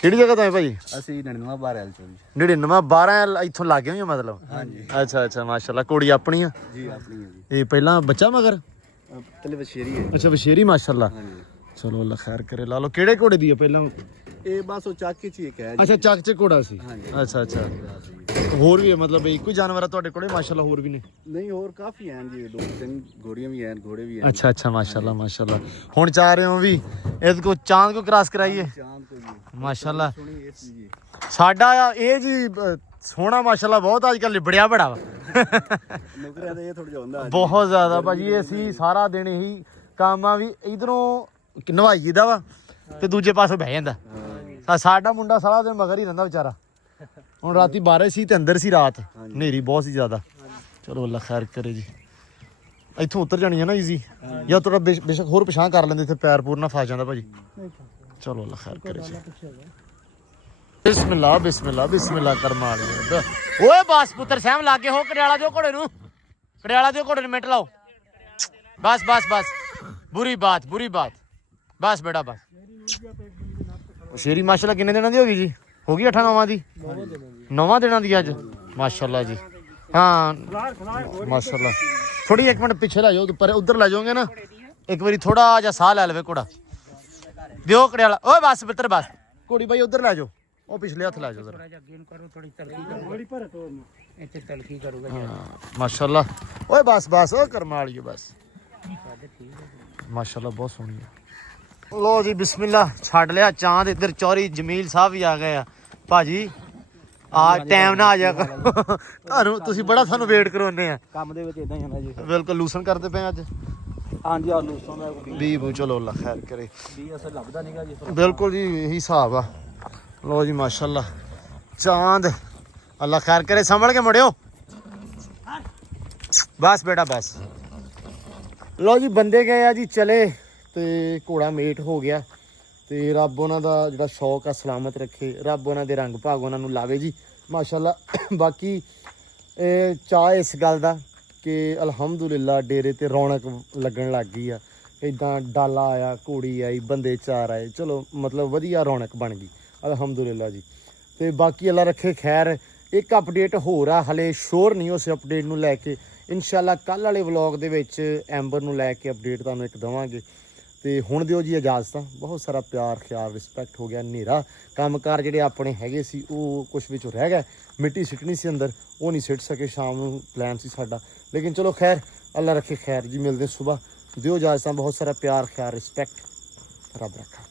ਕਿਹੜੀ ਜਗ੍ਹਾ ਤੋਂ ਆਏ ਭਾਜੀ ਅਸੀਂ 99 12 ਚੋਂ 99 12 ਇੱਥੋਂ ਲੱਗੇ ਹੋਈ ਆ ਮਤਲਬ ਹਾਂਜੀ ਅੱਛਾ ਮਾਸ਼ਾਅੱਲਾ ਘੋੜੀ ਆਪਣੀ ਆ ਜੀ ਆਪਣੀ ਹੈ ਜੀ ਇਹ ਪਹਿਲਾਂ ਬੱਚਾ ਮਗਰ ਤਲੇ ਬਸ਼ੇਰੀ ਹੈ ਅੱਛਾ ਬਸ਼ੇਰੀ ਮਾਸ਼ਾਅੱਲਾ ਹਾਂਜੀ ਚਲੋ ਅੱਲਾ ਖੈਰ ਕਰੇ ਲਾ ਲਓ ਕਿਹੜੇ ਘੋੜੇ ਦੀ ਆ ਪਹਿਲਾਂ ਇਹ ਬਸ ਉਹ ਚੱਕ ਚ ਹੀ ਇੱਕ ਹੈ ਅੱਛਾ ਚੱਕ ਚ ਘੋੜਾ ਸੀ ਹਾਂਜੀ। ਅੱਛਾ ਹੋਰ ਵੀ ਹੈ ਮਤਲਬ ਇੱਕੋ ਹੀ ਜਾਨਵਰ ਆ ਤੁਹਾਡੇ ਕੋਲੇ ਮਾਸ਼ਾਅੱਲਾ ਹੋਰ ਵੀ ਨੇ ਨਹੀਂ ਹੋਰ ਕਾਫੀ ਹਨ ਜੀ ਦੋ ਤਿੰਨ ਘੋੜੀਆਂ ਵੀ ਹਨ ਘੋੜੇ ਵੀ ਹਨ ਅੱਛਾ ਮਾਸ਼ਾਅੱਲਾ ਹੁਣ ਚਾਹ ਰਹੇ ਹੋ ਵੀ ਇਹਦੇ ਕੋ ਚਾਂਦ ਕੋ ਕ੍ਰਾਸ ਕਰਾਈਏ ਚਾਂਦ ਕੋਈ ਜੀ ਮਾਸ਼ਾਅੱਲਾ ਸੁਣੀ ਇਸ ਜੀ ਸਾਡਾ ਇਹ ਜੀ ਸੋਹਣਾ ਮਾਸ਼ਾਅੱਲਾ ਬਹੁਤ ਅੱਜ ਕੱਲ ਲਿਬੜਿਆ ਬੜਾ ਵਾ ਨੌਕਰੀਆਂ ਦਾ ਇਹ ਥੋੜਾ ਜਿਹਾ ਹੁੰਦਾ ਬਹੁਤ ਜ਼ਿਆਦਾ ਭਾਜੀ ਅਸੀਂ ਸਾਰਾ ਦਿਨ ਇਹੀ ਕੰਮ ਆ ਵੀ ਇਧਰੋਂ ਨਵਾਈ ਦਾ ਵਾ ਤੇ ਦੂਜੇ ਪਾਸੇ ਬਹਿ ਜਾਂਦਾ ਸਾਡਾ ਮੁੰਡਾ ਸਾਰਾ ਦਿਨ ਮਗਰ ਹੀ ਰਹਿੰਦਾ ਵਿਚਾਰਾ ਹੁਣ ਰਾਤੀ 12 ਸੀ ਤੇ ਅੰਦਰ ਸੀ ਰਾਤ ਹਨੇਰੀ ਬਹੁਤ ਸੀ ਜ਼ਿਆਦਾ ਚਲੋ ਅੱਲਾ ਖੈਰ ਕਰੇ ਜੀ ਇੱਥੋਂ ਉਤਰ ਜਾਣੀ ਹੈ ਨਾ ਈਜ਼ੀ ਜਾਂ ਥੋੜਾ ਬੇਸ਼ੱਕ ਹੋਰ ਪਛਾਣ ਕਰ ਲੈਂਦੇ ਇੱਥੇ ਪੈਰ ਪੂਰ ਨਾ ਫਸ ਜਾਂਦਾ ਭਾਜੀ ਚਲੋ ਅੱਲਾ ਖੈਰ ਕਰੇ ਜੀ ਬਿਸਮਿਲ੍ਲਾ ਕਰ ਮਾਰ ਓਏ ਬਾਸ ਪੁੱਤਰ ਸਹਿਮ ਲਾਗੇ ਹੋ ਕੜਿਆਲਾ ਦਿਓ ਘੋੜੇ ਨੂੰ ਮਿੰਟ ਲਾਓ बस बस बस बुरी बात बस बेटा बस शेरी माशाल्लाह किन्ने दिनों दी होगी जी होगी 8-9 दी 9 दिनों दी अज माशाल्लाह जी हाँ माशाल्लाह थोड़ी एक मिनट पीछे ला जाओ पर उधर ला जाओगे ना एक बारी थोड़ा जा साह लै लवे घोड़ा दियो कड़ियाला ओए बस मित्र बस घोड़ी भाई उधर लै जाओ ਉਹ ਪਿਛਲੇ ਹੱਥ ਲਾ ਜਾਓ ਜ਼ਰਾ ਮਾਸ਼ਾਅੱਲਾ ਓਏ ਬਸ ਬਸ ਉਹ ਕਰਮਾ ਵਾਲੀ ਬਸ ਮਾਸ਼ਾਅੱਲਾ ਬਹੁਤ ਸੋਹਣੀ ਹੈ ਲੋ ਜੀ ਬਿਸਮਿਲ੍ਲਾ ਛੱਡ ਲਿਆ ਚਾਂਦ ਇੱਧਰ ਚੌਰੀ ਜਮੀਲ ਸਾਹਿਬ ਵੀ ਆ ਗਏ ਆ ਭਾਜੀ ਆ ਟਾਈਮ ਨਾ ਆ ਜਾ ਤੁਹਾਨੂੰ ਤੁਸੀਂ ਬੜਾ ਸਾਨੂੰ ਵੇਟ ਕਰਾਉਂਦੇ ਆ ਕੰਮ ਦੇ ਵਿੱਚ ਇਦਾਂ ਹੀ ਹੁੰਦਾ ਜੀ ਬਿਲਕੁਲ ਲੂਸਨ ਕਰਦੇ ਪਏ ਅੱਜ ਹਾਂਜੀ ਆ ਲੂਸੋਂ ਦਾ ਵੀ ਬੂ ਚਲੋ ਅੱਲਾ ਖੈਰ ਕਰੇ ਵੀ ਅਸਲ ਲੱਭਦਾ ਨਹੀਂਗਾ ਜੀ ਬਿਲਕੁਲ ਜੀ ਇਹੀ ਹਿਸਾਬ ਆ लो जी माशाल्लाह चांद अल्लाह खैर करे संभल के मुड़ियो बस बेटा बस लो जी बंदे गए आ जी चले ते घोड़ा मेट हो गया ते रब उन्हां दा जिहड़ा शौक आ सलामत रखे रब उन्हां दे रंग भाग उन्हां नूं लावे जी माशाल्लाह बाकी चाह इस गल दा कि अलहमदुलिल्लाह डेरे ते रौनक लगन लग गई आ इदां डाला आया घोड़ी आई बंदे चार आए चलो मतलब वधिया रौनक बन गई अलहमदुलिल्लाह जी ਤੇ ਬਾਕੀ ਅੱਲਾ ਰੱਖੇ ਖੈਰ ਇੱਕ ਅਪਡੇਟ ਹੋਰ ਆ ਹਲੇ ਸ਼ੋਰ ਨਹੀਂ ਉਸ ਅਪਡੇਟ ਨੂੰ ਲੈ ਕੇ ਇਨਸ਼ਾਅੱਲਾ ਕੱਲ ਵਾਲੇ ਵਲੌਗ ਦੇ ਵਿੱਚ ਐਂਬਰ ਨੂੰ ਲੈ ਕੇ ਅਪਡੇਟ ਤੁਹਾਨੂੰ ਇੱਕ ਦਵਾਂਗੇ ਤੇ ਹੁਣ ਦਿਓ ਜੀ ਇਜਾਜ਼ਤ ਬਹੁਤ ਸਾਰਾ ਪਿਆਰ ਖਿਆਲ ਰਿਸਪੈਕਟ ਹੋ ਗਿਆ ਹਨੇਰਾ ਕੰਮਕਾਰ ਜਿਹੜੇ ਆਪਣੇ ਹੈਗੇ ਸੀ ਉਹ ਕੁਝ ਵਿੱਚੋਂ ਰਹਿ ਗਿਆ ਮਿੱਟੀ ਸਿੱਟਣੀ ਸੀ ਅੰਦਰ ਉਹ ਨਹੀਂ ਸਿੱਟ ਸਕੇ ਸ਼ਾਮ ਨੂੰ ਪਲਾਨ ਸੀ ਸਾਡਾ ਲੇਕਿਨ ਚਲੋ ਖੈਰ ਅੱਲਾ ਰੱਖੇ ਖੈਰ ਜੀ ਮਿਲਦੇ ਸਵੇਰ ਦਿਓ ਇਜਾਜ਼ਤ ਬਹੁਤ ਸਾਰਾ ਪਿਆਰ ਖਿਆਲ ਰਿਸਪੈਕਟ ਰੱਬ ਰੱਖਾ